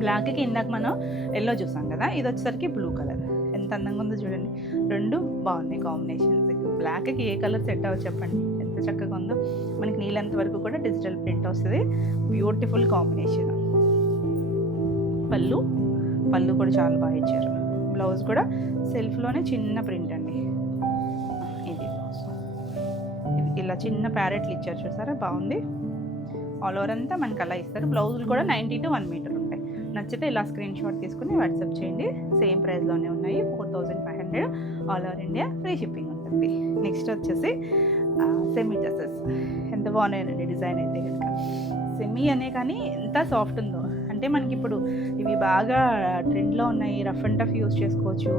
బ్లాక్కి ఇందాక మనం ఎల్లో చూసాం కదా, ఇది వచ్చేసరికి బ్లూ కలర్. ఎంత అందంగా ఉందో చూడండి. 2 బాగున్నాయి కాంబినేషన్స్. బ్లాక్కి ఏ కలర్ సెట్ అవ్వ చెప్పండి, ఎంత చక్కగా ఉందో. మనకి నీళ్ళంత వరకు కూడా డిజిటల్ ప్రింట్ వస్తుంది. Beautiful combination. పళ్ళు కూడా చాలా బాగా ఇచ్చారు. బ్లౌజ్ కూడా సెల్ఫ్లోనే చిన్న ప్రింట్ అండి. ఇది బ్లౌజ్. ఇది ఇలా చిన్న ప్యారెట్లు ఇచ్చారు చూసారా, బాగుంది. ఆల్ ఓవర్ అంతా మనకి అలా ఇస్తారు. బ్లౌజులు కూడా 90 to 1 మీటర్ ఉంటాయి. నచ్చితే ఇలా స్క్రీన్ షాట్ తీసుకుని వాట్సాప్ చేయండి. సేమ్ ప్రైస్లోనే ఉన్నాయి. 4500 all over India free shipping ఉంటుంది. నెక్స్ట్ వచ్చేసి సెమీ డ్రెస్సెస్. ఎంత బాగున్నాయండి డిజైన్ అయితే కనుక. సెమీ అనే కానీ ఎంత సాఫ్ట్ ఉందో. అంటే మనకి ఇప్పుడు ఇవి బాగా ట్రెండ్లో ఉన్నాయి, రఫ్ అండ్ టఫ్ యూస్ చేసుకోవచ్చు.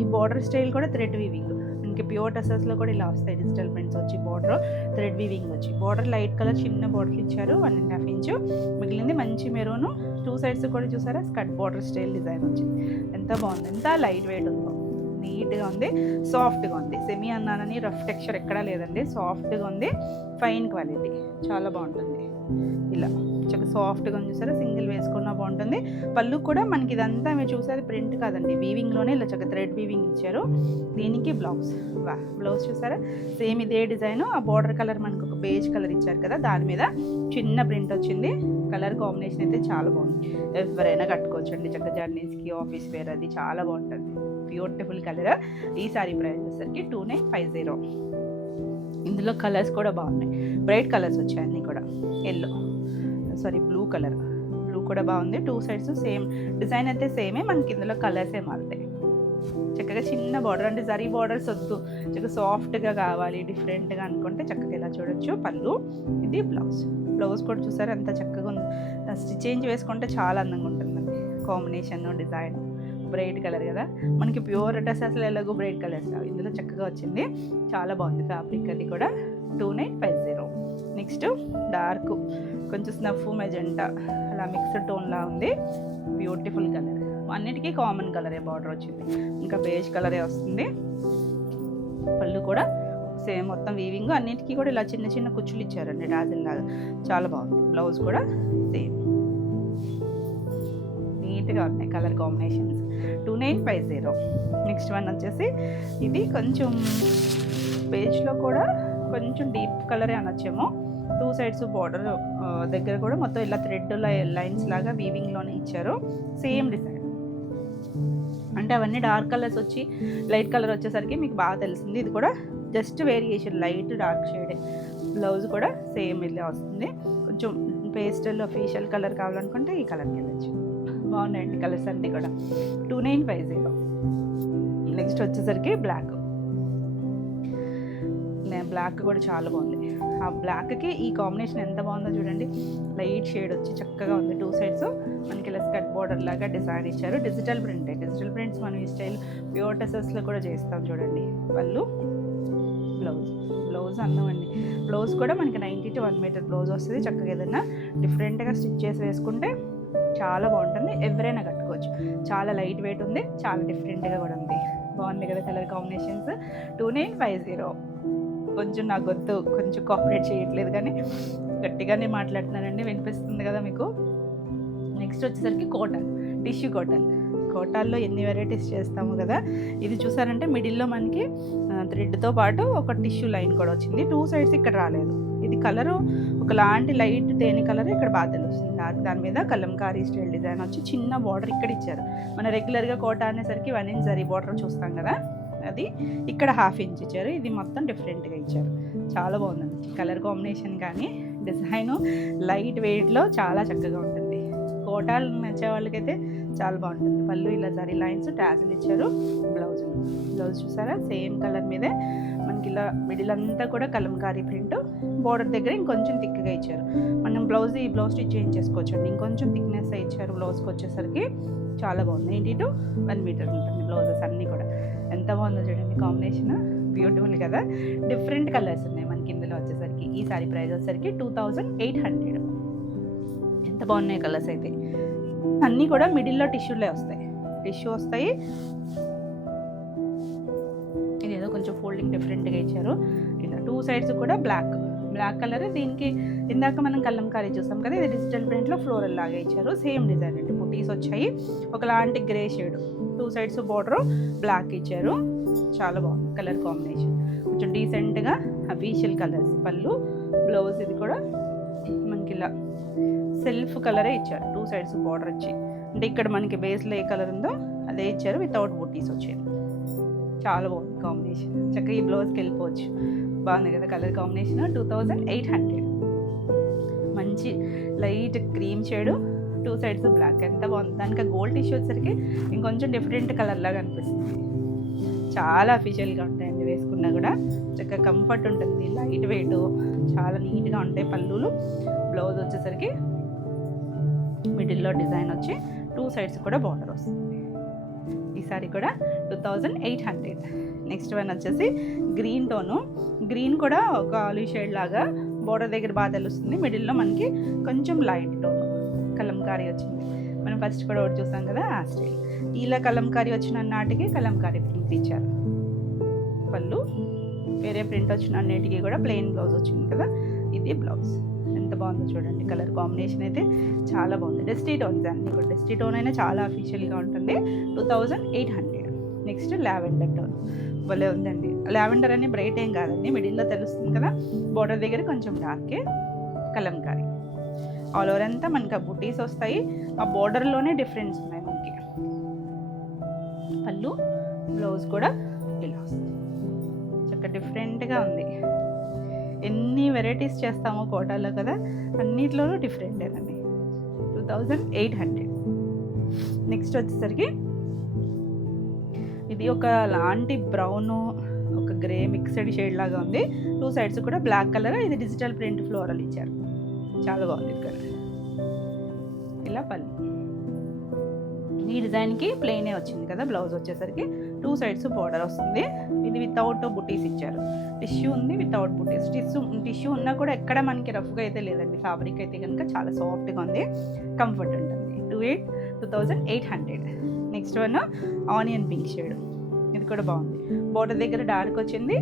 ఈ బార్డర్ స్టైల్ కూడా థ్రెడ్ వీవింగ్, మనకి ప్యూర్ టసర్స్లో కూడా ఇలా వస్తాయి డిజిటల్ ప్రింట్స్ వచ్చి, బార్డర్ థ్రెడ్ వీవింగ్ వచ్చి, బార్డర్ లైట్ కలర్ చిన్న బార్డర్ ఇచ్చారు 1.5 ఇంచు, మిగిలింది మంచి మెరూను, 2 సైడ్స్ కూడా చూసారా స్కర్ట్ బార్డర్ స్టైల్ డిజైన్ వచ్చింది. ఎంత బాగుంది, ఎంత లైట్ వెయిట్ ఉందో, నీట్గా ఉంది, సాఫ్ట్గా ఉంది. సెమీ అన్నానని రఫ్ టెక్స్చర్ ఎక్కడా లేదండి, సాఫ్ట్గా ఉంది, ఫైన్ క్వాలిటీ, చాలా బాగుంటుంది. ఇలా చక్కగా సాఫ్ట్గా ఉంది చూసారా, సింగిల్ వేసుకున్నా బాగుంటుంది. పళ్ళు కూడా మనకి ఇదంతా మీరు చూసేది ప్రింట్ కాదండి, వీవింగ్లోనే ఇలా చక్కగా థ్రెడ్ వీవింగ్ ఇచ్చారు. దీనికి బ్లౌజ్, బ్లౌజ్ చూసారా సేమ్ ఇదే డిజైన్, ఆ బార్డర్ కలర్ మనకు ఒక బేజ్ కలర్ ఇచ్చారు కదా, దాని మీద చిన్న ప్రింట్ వచ్చింది. కలర్ కాంబినేషన్ అయితే చాలా బాగుంది, ఎవరైనా కట్టుకోవచ్చు అండి చక్కగా జర్నీస్కి, ఆఫీస్ వేర్, అది చాలా బాగుంటుంది, బ్యూటిఫుల్ కలర్. ఈ సారీ ప్రైస్ వచ్చేసరికి 2950. ఇందులో కలర్స్ కూడా బాగున్నాయి, బ్రైట్ కలర్స్ వచ్చాయి అన్నీ కూడా, బ్లూ కలర్, బ్లూ కూడా బాగుంది. 2 సైడ్స్ సేమ్ డిజైన్ అయితే సేమే, మనకి ఇందులో కలర్సే మారుతాయి. చక్కగా చిన్న బార్డర్, అంటే జరీ బార్డర్స్ వద్దు, చక్కగా సాఫ్ట్గా కావాలి, డిఫరెంట్గా అనుకుంటే చక్కగా ఇలా చూడొచ్చు. పళ్ళు, ఇది బ్లౌజ్ కూడా చూసారు ఎంత చక్కగా ఉంది, స్టిచ్చింగ్ వేసుకుంటే చాలా అందంగా ఉంటుందండి. కాంబినేషన్ డిజైన్ బ్రైట్ కలర్ కదా, మనకి ప్యూర్ డ్రెస్ అసలు ఎలాగో బ్రైట్ కలర్స్ ఇందులో చక్కగా వచ్చింది, చాలా బాగుంది ఫ్యాబ్రిక్. అది కూడా 2950. నెక్స్ట్ డార్క్ కొంచెం స్నఫ్ మెజెంటా అలా మిక్స్డ్ టోన్లా ఉంది, బ్యూటిఫుల్ కలర్. అన్నిటికీ కామన్ కలరే బార్డర్ వచ్చింది, ఇంకా బేజ్ కలరే వస్తుంది. పళ్ళు కూడా సేమ్ మొత్తం వీవింగ్, అన్నిటికీ కూడా ఇలా చిన్న చిన్న కుచ్చులు ఇచ్చారండి డాజిల్ లాగా, చాలా బాగుంది. బ్లౌజ్ కూడా సేమ్, నీట్గా ఉన్నాయి కలర్ కాంబినేషన్స్. 2950. నెక్స్ట్ వన్ వచ్చేసి ఇది కొంచెం బేజ్లో కూడా కొంచెం డీప్ కలరే అనొచ్చేమో. 2 సైడ్స్ బార్డర్ దగ్గర కూడా మొత్తం ఇలా థ్రెడ్ లైన్స్ లాగా వీవింగ్లోనే ఇచ్చారు, సేమ్ డిజైన్. అంటే అవన్నీ డార్క్ కలర్స్ వచ్చి లైట్ కలర్ వచ్చేసరికి మీకు బాగా తెలిసింది, ఇది కూడా జస్ట్ వేరియేషన్, లైట్ డార్క్ షేడే. బ్లౌజ్ కూడా సేమ్ ఇలా వస్తుంది, కొంచెం పేస్టల్ అఫీషియల్ కలర్ కావాలనుకుంటే ఈ కలర్కి వెళ్ళచ్చు. బాగున్నాయండి కలర్స్ అన్నీ కూడా. 2950. నెక్స్ట్ వచ్చేసరికి బ్లాక్ కూడా చాలా బాగుంది. ఆ బ్లాక్కి ఈ కాంబినేషన్ ఎంత బాగుందో చూడండి, లైట్ షేడ్ వచ్చి చక్కగా ఉంది. 2 సైడ్స్ మనకి ఇలా స్కర్ట్ బార్డర్ లాగా డిజైన్ ఇచ్చారు, డిజిటల్ ప్రింట్స్ మనం ఈ స్టైల్ ప్యూర్ టెసర్స్లో కూడా చేస్తాం చూడండి. పళ్ళు, బ్లౌజ్ అందం అండి. బ్లౌజ్ కూడా మనకి 90 to 1 మీటర్ బ్లౌజ్ వస్తుంది. చక్కగా ఏదైనా డిఫరెంట్గా స్టిచ్ చేసి వేసుకుంటే చాలా బాగుంటుంది, ఎవరైనా కట్టుకోవచ్చు. చాలా లైట్ వెయిట్ ఉంది, చాలా డిఫరెంట్గా కూడా ఉంది, బాగుంది కదా కలర్ కాంబినేషన్స్. 2950. కొంచెం నా గొంతు కొంచెం కోఆపరేట్ చేయట్లేదు కానీ గట్టిగానే మాట్లాడుతున్నానండి, వినిపిస్తుంది కదా మీకు. నెక్స్ట్ వచ్చేసరికి టిష్యూ కోటాల్లో ఎన్ని వెరైటీస్ చేస్తాము కదా. ఇది చూసారంటే మిడిల్లో మనకి థ్రెడ్తో పాటు ఒక టిష్యూ లైన్ కూడా వచ్చింది, 2 సైడ్స్ ఇక్కడ రాలేదు. ఇది కలరు ఒకలాంటి లైట్ తేనె కలర్ ఇక్కడ బాగా తెలుస్తుంది, దాని మీద కలంకారీ స్టైల్ డిజైన్ వచ్చి చిన్న బార్డర్ ఇక్కడ ఇచ్చారు. మన రెగ్యులర్గా కోటా అనేసరికి 1 ఇంచ్ జరీ బార్డర్ చూస్తాం కదా, అది ఇక్కడ 1/2 ఇంచ్ ఇచ్చారు. ఇది మొత్తం డిఫరెంట్గా ఇచ్చారు, చాలా బాగుందండి కలర్ కాంబినేషన్ కానీ డిజైను లైట్ వెయిట్లో చాలా చక్కగా ఉంటుంది. కోటాలు నచ్చే వాళ్ళకైతే చాలా బాగుంటుంది. పళ్ళు ఇలా జరీ లైన్స్ టాసిల్ ఇచ్చారు. బ్లౌజ్ చూసారా సేమ్ కలర్ మీదే మనకి ఇలా మిడిల్ అంతా కూడా కలంకారీ ప్రింట్, బార్డర్ దగ్గర ఇంకొంచెం థిక్గా ఇచ్చారు. మనం ఈ బ్లౌజ్ స్టిచ్ చేయించేసుకోవచ్చు అండి, ఇంకొంచెం థిక్నెస్ ఇచ్చారు. బ్లౌజ్కి వచ్చేసరికి చాలా బాగుంది, 90 to 1 మీటర్ ఉంటుంది బ్లౌజెస్ అన్నీ కూడా. ఎంత బాగుందో చూడండి కాంబినేషన్, బ్యూటిఫుల్ కదా. డిఫరెంట్ కలర్స్ ఉన్నాయి మనకి ఇందులో వచ్చేసరికి. ఈ సారీ ప్రైస్ వచ్చేసరికి 2800. ఎంత బాగున్నాయి కలర్స్ అయితే. అన్నీ కూడా మిడిల్లో టిష్యూ వస్తాయి. ఇదేదో కొంచెం ఫోల్డింగ్ డిఫరెంట్గా ఇచ్చారు. ఇలా 2 సైడ్స్ కూడా బ్లాక్ కలర్. దీనికి ఇందాక మనం కలంకారీ చూసాం కదా, ఇది డిజిటల్ ప్రింట్లో ఫ్లోరల్ లాగా ఇచ్చారు. సేమ్ డిజైన్ అండి, బుటీస్ వచ్చాయి, ఒకలాంటి grey shade. 2 sides border black ఇచ్చారు, చాలా బాగుంది కలర్ కాంబినేషన్, కొంచెం డీసెంట్గా అఫీషియల్ కలర్స్. పళ్ళు, బ్లౌజ్ ఇది కూడా మనకి ఇలా సెల్ఫ్ కలరే ఇచ్చారు. 2 సైడ్స్ బార్డర్ వచ్చి, అంటే ఇక్కడ మనకి బేస్లో ఏ కలర్ ఉందో అదే ఇచ్చారు, వితౌట్ బుటీస్ వచ్చాయి. చాలా బాగుంది కాంబినేషన్, చక్కగా ఈ బ్లౌజ్కి వెళ్ళిపోవచ్చు. బాగుంది కదా కలర్ కాంబినేషన్. 2800. మంచి light cream shade, 2 sides black, ఎంత బాగుంది. దానికి గోల్డ్ టిష్యూ వచ్చేసరికి ఇంకొంచెం డిఫరెంట్ కలర్ లాగా అనిపిస్తుంది. చాలా అఫీషియల్గా ఉంటాయండి, వేసుకున్నా కూడా చక్కగా కంఫర్ట్ ఉంటుంది, లైట్ వెయిట్, చాలా నీట్గా ఉంటాయి పళ్ళులు. బ్లౌజ్ వచ్చేసరికి మిడిల్లో డిజైన్ వచ్చి 2 సైడ్స్ కూడా బార్డర్ వస్తుంది. ఈ సారీ కూడా 2800. నెక్స్ట్ వన్ వచ్చేసి గ్రీన్ టోను. గ్రీన్ కూడా ఒక ఆలివ్ షేడ్ లాగా బోర్డర్ దగ్గర బాగా తెలుస్తుంది. మిడిల్లో మనకి కొంచెం లైట్ టోను కలంకారీ వచ్చింది. మనం ఫస్ట్ కూడా ఒకటి చూసాం కదా ఆ స్టైల్. ఇలా కలంకారీ వచ్చిన నాటికి కలంకారీ ప్రింట్ ఇచ్చారు. పళ్ళు వేరే ప్రింట్ వచ్చిన అన్నిటికీ కూడా ప్లెయిన్ బ్లౌజ్ వచ్చింది కదా, ఇది బ్లౌజ్. ఎంత బాగుందో చూడండి, కలర్ కాంబినేషన్ అయితే చాలా బాగుంది. డస్టీ టోన్స్ అన్నీ కూడా. డస్టీ టోన్ అయినా చాలా అఫీషియల్గా ఉంటుంది. 2800. నెక్స్ట్ లావెండర్ టోన్ భలే ఉందండి. లావెండర్ అని బ్రైట్ ఏం కాదండి, మిడిల్లో తెలుస్తుంది కదా, బోర్డర్ దగ్గర కొంచెం డార్కే కలంకారీ. ఆల్ ఓవర్ అంతా మనకి ఆ బుటీస్ వస్తాయి. ఆ బోర్డర్లోనే డిఫరెన్స్ ఉన్నాయి మనకి. పళ్ళు బ్లౌజ్ కూడా ఇలా వస్తుంది. చక్కగా డిఫరెంట్గా ఉంది. ఎన్ని వెరైటీస్ చేస్తామో కోటాలో కదా, అన్నిట్లోనూ డిఫరెంటేనండి. 2800. నెక్స్ట్ వచ్చేసరికి ఇది ఒక లాంటి బ్రౌను ఒక గ్రే మిక్స్డ్ షేడ్ లాగా ఉంది. 2 సైడ్స్ కూడా బ్లాక్ కలర్. ఇది డిజిటల్ ప్రింట్ ఫ్లోరల్ ఇచ్చారు, చాలా బాగుంది ఇక్కడ. ఇలా పళ్ళు ఈ డిజైన్కి ప్లెయినే వచ్చింది కదా. బ్లౌజ్ వచ్చేసరికి 2 సైడ్స్ బార్డర్ వస్తుంది. ఇది వితౌట్ బుటీస్ ఇచ్చారు. టిష్యూ ఉంది వితౌట్ బుటీస్. టిష్యూ ఉన్నా కూడా ఎక్కడ మనకి రఫ్గా అయితే లేదండి. ఫ్యాబ్రిక్ అయితే కనుక చాలా సాఫ్ట్గా ఉంది, కంఫర్ట్ ఉంటుంది. 2800. Next one onion pink shade. ఇది కూడా బాగుంది. బోర్డర్ దగ్గర డార్క్ వచ్చింది.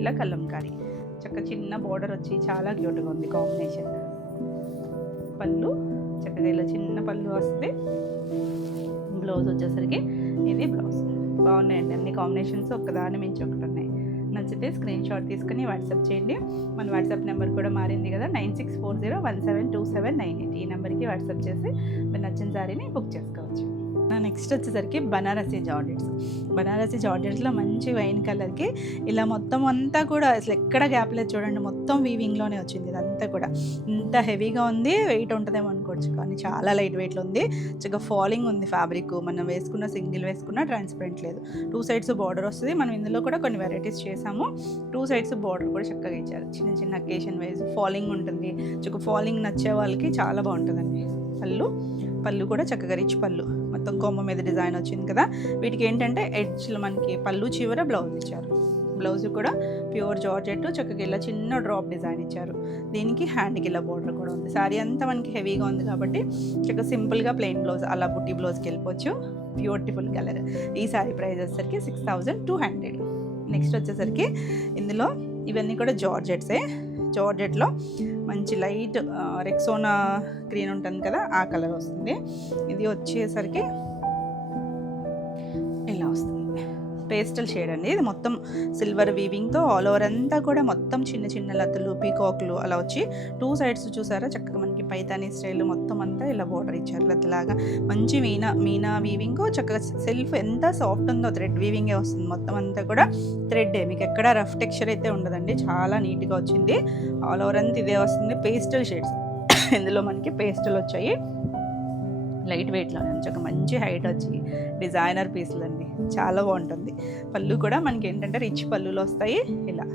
ఇలా కలంకారీ చక్కగా చిన్న బోర్డర్ వచ్చి చాలా క్యూట్గా ఉంది కాంబినేషన్. పళ్ళు చక్కగా ఇలా చిన్న పళ్ళు వస్తుంది. బ్లౌజ్ వచ్చేసరికి ఇది బ్లౌజ్. బాగున్నాయండి అన్ని కాంబినేషన్స్, ఒక్కదాని మించి ఒకటి ఉన్నాయి. నచ్చితే స్క్రీన్ షాట్ తీసుకుని వాట్సాప్ చేయండి. మన వాట్సాప్ నెంబర్ కూడా మారింది కదా, 9640172798. ఈ నెంబర్కి వాట్సాప్ చేసి మీరు నచ్చిన సారీని బుక్ చేసుకోవచ్చు. నెక్స్ట్ వచ్చేసరికి బనారసీ జార్జెట్స్. బనారసీ జార్జెట్స్లో మంచి వైన్ కలర్కి ఇలా మొత్తం అంతా కూడా అసలు ఎక్కడ గ్యాప్ లేదు చూడండి, మొత్తం వీవింగ్లోనే వచ్చింది. ఇదంతా కూడా ఇంత హెవీగా ఉంది, వెయిట్ ఉంటుందేమో అనుకోవచ్చు, కానీ చాలా లైట్ వెయిట్లో ఉంది. చక్కగా ఫాలింగ్ ఉంది ఫ్యాబ్రిక్. మనం వేసుకున్న సింగిల్ వేసుకున్న ట్రాన్స్పరెంట్ లేదు. 2 సైడ్స్ బార్డర్ వస్తుంది. మనం ఇందులో కూడా కొన్ని వెరైటీస్ చేసాము. 2 సైడ్స్ బార్డర్ కూడా చక్కగా ఇచ్చారు. చిన్న చిన్న అకేషన్ వైజ్ ఫాలింగ్ ఉంటుంది. చక్కగా ఫాలింగ్ నచ్చే వాళ్ళకి చాలా బాగుంటుందండి. పళ్ళు కూడా చక్కగా రిచ్ పళ్ళు, మొత్తం కొమ్మ మీద డిజైన్ వచ్చింది కదా. వీటికి ఏంటంటే ఎడ్జ్లో మనకి పళ్ళు చివర బ్లౌజ్ ఇచ్చారు. బ్లౌజ్ కూడా ప్యూర్ జార్జెట్, చక్కగా ఇలా చిన్న డ్రాప్ డిజైన్ ఇచ్చారు. దీనికి హ్యాండ్కి ఇలా బోర్డర్ కూడా ఉంది. శారీ అంతా మనకి హెవీగా ఉంది కాబట్టి చక్కగా సింపుల్గా ప్లెయిన్ బ్లౌజ్ అలా బుట్టి బ్లౌజ్కి వెళ్ళిపోవచ్చు. Beautiful colour. ఈ శారీ ప్రైస్ వచ్చేసరికి 6200. నెక్స్ట్ వచ్చేసరికి ఇందులో ఇవన్నీ కూడా జార్జెట్సే. జార్జెట్లో మంచి లైట్ రెక్సోనా గ్రీన్ ఉంటుంది కదా, ఆ కలర్ వస్తుంది. ఇది వచ్చేసరికి ఇలా వస్తుంది, పేస్టల్ షేడ్ అండి. ఇది మొత్తం సిల్వర్ వీవింగ్తో ఆల్ ఓవర్ అంతా కూడా మొత్తం చిన్న చిన్న లతలు పీకాక్లు అలా వచ్చి 2 సైడ్స్ చూసారా చక్కగా మనకి పైతానీ స్టైల్ మొత్తం అంతా ఇలా బోర్డర్ ఇచ్చారు లతలాగా. మంచి మీనా వీవింగ్, చక్కగా సెల్ఫ్ ఎంత సాఫ్ట్ ఉందో, థ్రెడ్ వీవింగే వస్తుంది. మొత్తం అంతా కూడా థ్రెడ్డే, మీకు ఎక్కడ రఫ్ టెక్స్చర్ అయితే ఉండదండి. చాలా నీట్గా వచ్చింది. ఆల్ ఓవర్ అంతా ఇదే వస్తుంది. పేస్టల్ షేడ్స్ ఇందులో మనకి పేస్టల్ వచ్చాయి. లైట్ వెయిట్లో నుంచి ఒక మంచి హైట్ వచ్చి డిజైనర్ పీసులు అండి, చాలా బాగుంటుంది. పళ్ళు కూడా మనకి ఏంటంటే రిచ్ పళ్ళులు వస్తాయి. ఇలా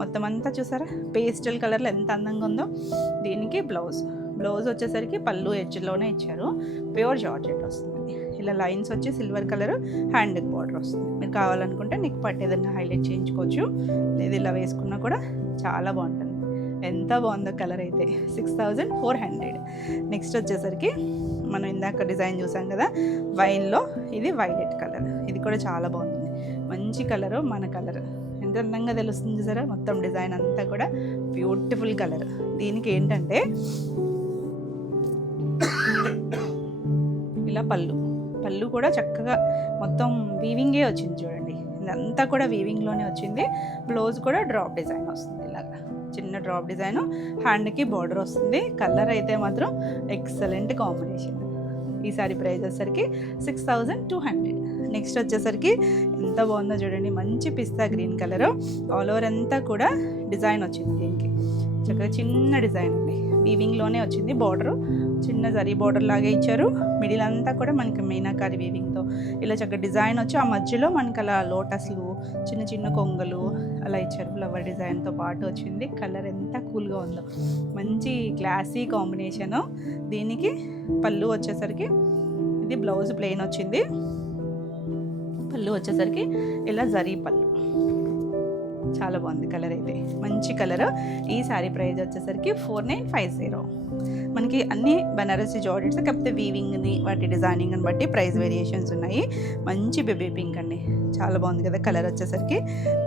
మొత్తం అంతా చూసారా పేస్టల్ కలర్లో ఎంత అందంగా ఉందో. దీనికి బ్లౌజ్ వచ్చేసరికి పళ్ళు ఎడ్జ్లోనే ఇచ్చారు. ప్యూర్ జార్జెట్ వస్తుంది. ఇలా లైన్స్ వచ్చి సిల్వర్ కలర్ హ్యాండ్కి బార్డర్ వస్తుంది. మీరు కావాలనుకుంటే నెక్ పట్టు ఏదైనా హైలైట్ చేయించుకోవచ్చు, లేదు ఇలా వేసుకున్నా కూడా చాలా బాగుంటుంది. ఎంత బాగుందో కలర్ అయితే. 6400. నెక్స్ట్ వచ్చేసరికి మనం ఇందాక డిజైన్ చూసాం కదా వైన్లో, ఇది వైలెట్ కలర్. ఇది కూడా చాలా బాగుంది, మంచి కలరు, మన కలర్ ఎంత అందంగా తెలుస్తుంది సరే. మొత్తం డిజైన్ అంతా కూడా బ్యూటిఫుల్ కలర్. దీనికి ఏంటంటే ఇలా పళ్ళు కూడా చక్కగా మొత్తం వీవింగే వచ్చింది చూడండి. ఇదంతా కూడా వీవింగ్లోనే వచ్చింది. బ్లౌజ్ కూడా డ్రాప్ డిజైన్ వస్తుంది, ఇలాగా చిన్న డ్రాప్ డిజైన్. హ్యాండ్కి బార్డర్ వస్తుంది. కలర్ అయితే మాత్రం ఎక్సలెంట్ కాంబినేషన్. ఈ సారీ ప్రైస్ వచ్చేసరికి 6200. నెక్స్ట్ వచ్చేసరికి ఎంత బాగుందో చూడండి, మంచి పిస్తా గ్రీన్ కలరు. ఆల్ ఓవర్ అంతా కూడా డిజైన్ వచ్చింది. దీనికి చక్కగా చిన్న డిజైన్ అండి, వీవింగ్లోనే వచ్చింది. బార్డరు చిన్న జరీ బార్డర్ లాగా ఇచ్చారు. మిడిల్ అంతా కూడా మనకి మీనాకారి వీవింగ్తో ఇలా చక్కగా డిజైన్ వచ్చి ఆ మధ్యలో మనకి అలా లోటస్లు, చిన్న చిన్న కొంగలు అలా ఇచ్చారు. ఫ్లవర్ డిజైన్తో పాటు వచ్చింది. కలర్ ఎంత కూల్గా ఉందో, మంచి క్లాసీ కాంబినేషను. దీనికి పళ్ళు వచ్చేసరికి ఇది బ్లౌజ్ ప్లెయిన్ వచ్చింది. పళ్ళు వచ్చేసరికి ఇలా జరీ పళ్ళు, చాలా బాగుంది. కలర్ అయితే మంచి కలర్. ఈ శారీ ప్రైస్ వచ్చేసరికి 4950. మనకి అన్ని బనారసి జార్జెట్స్, కాకపోతే వీవింగ్ని వాటి డిజైనింగ్ని బట్టి ప్రైస్ వేరియేషన్స్ ఉన్నాయి. మంచి బేబీ పింక్ అండి, చాలా బాగుంది కదా. కలర్ వచ్చేసరికి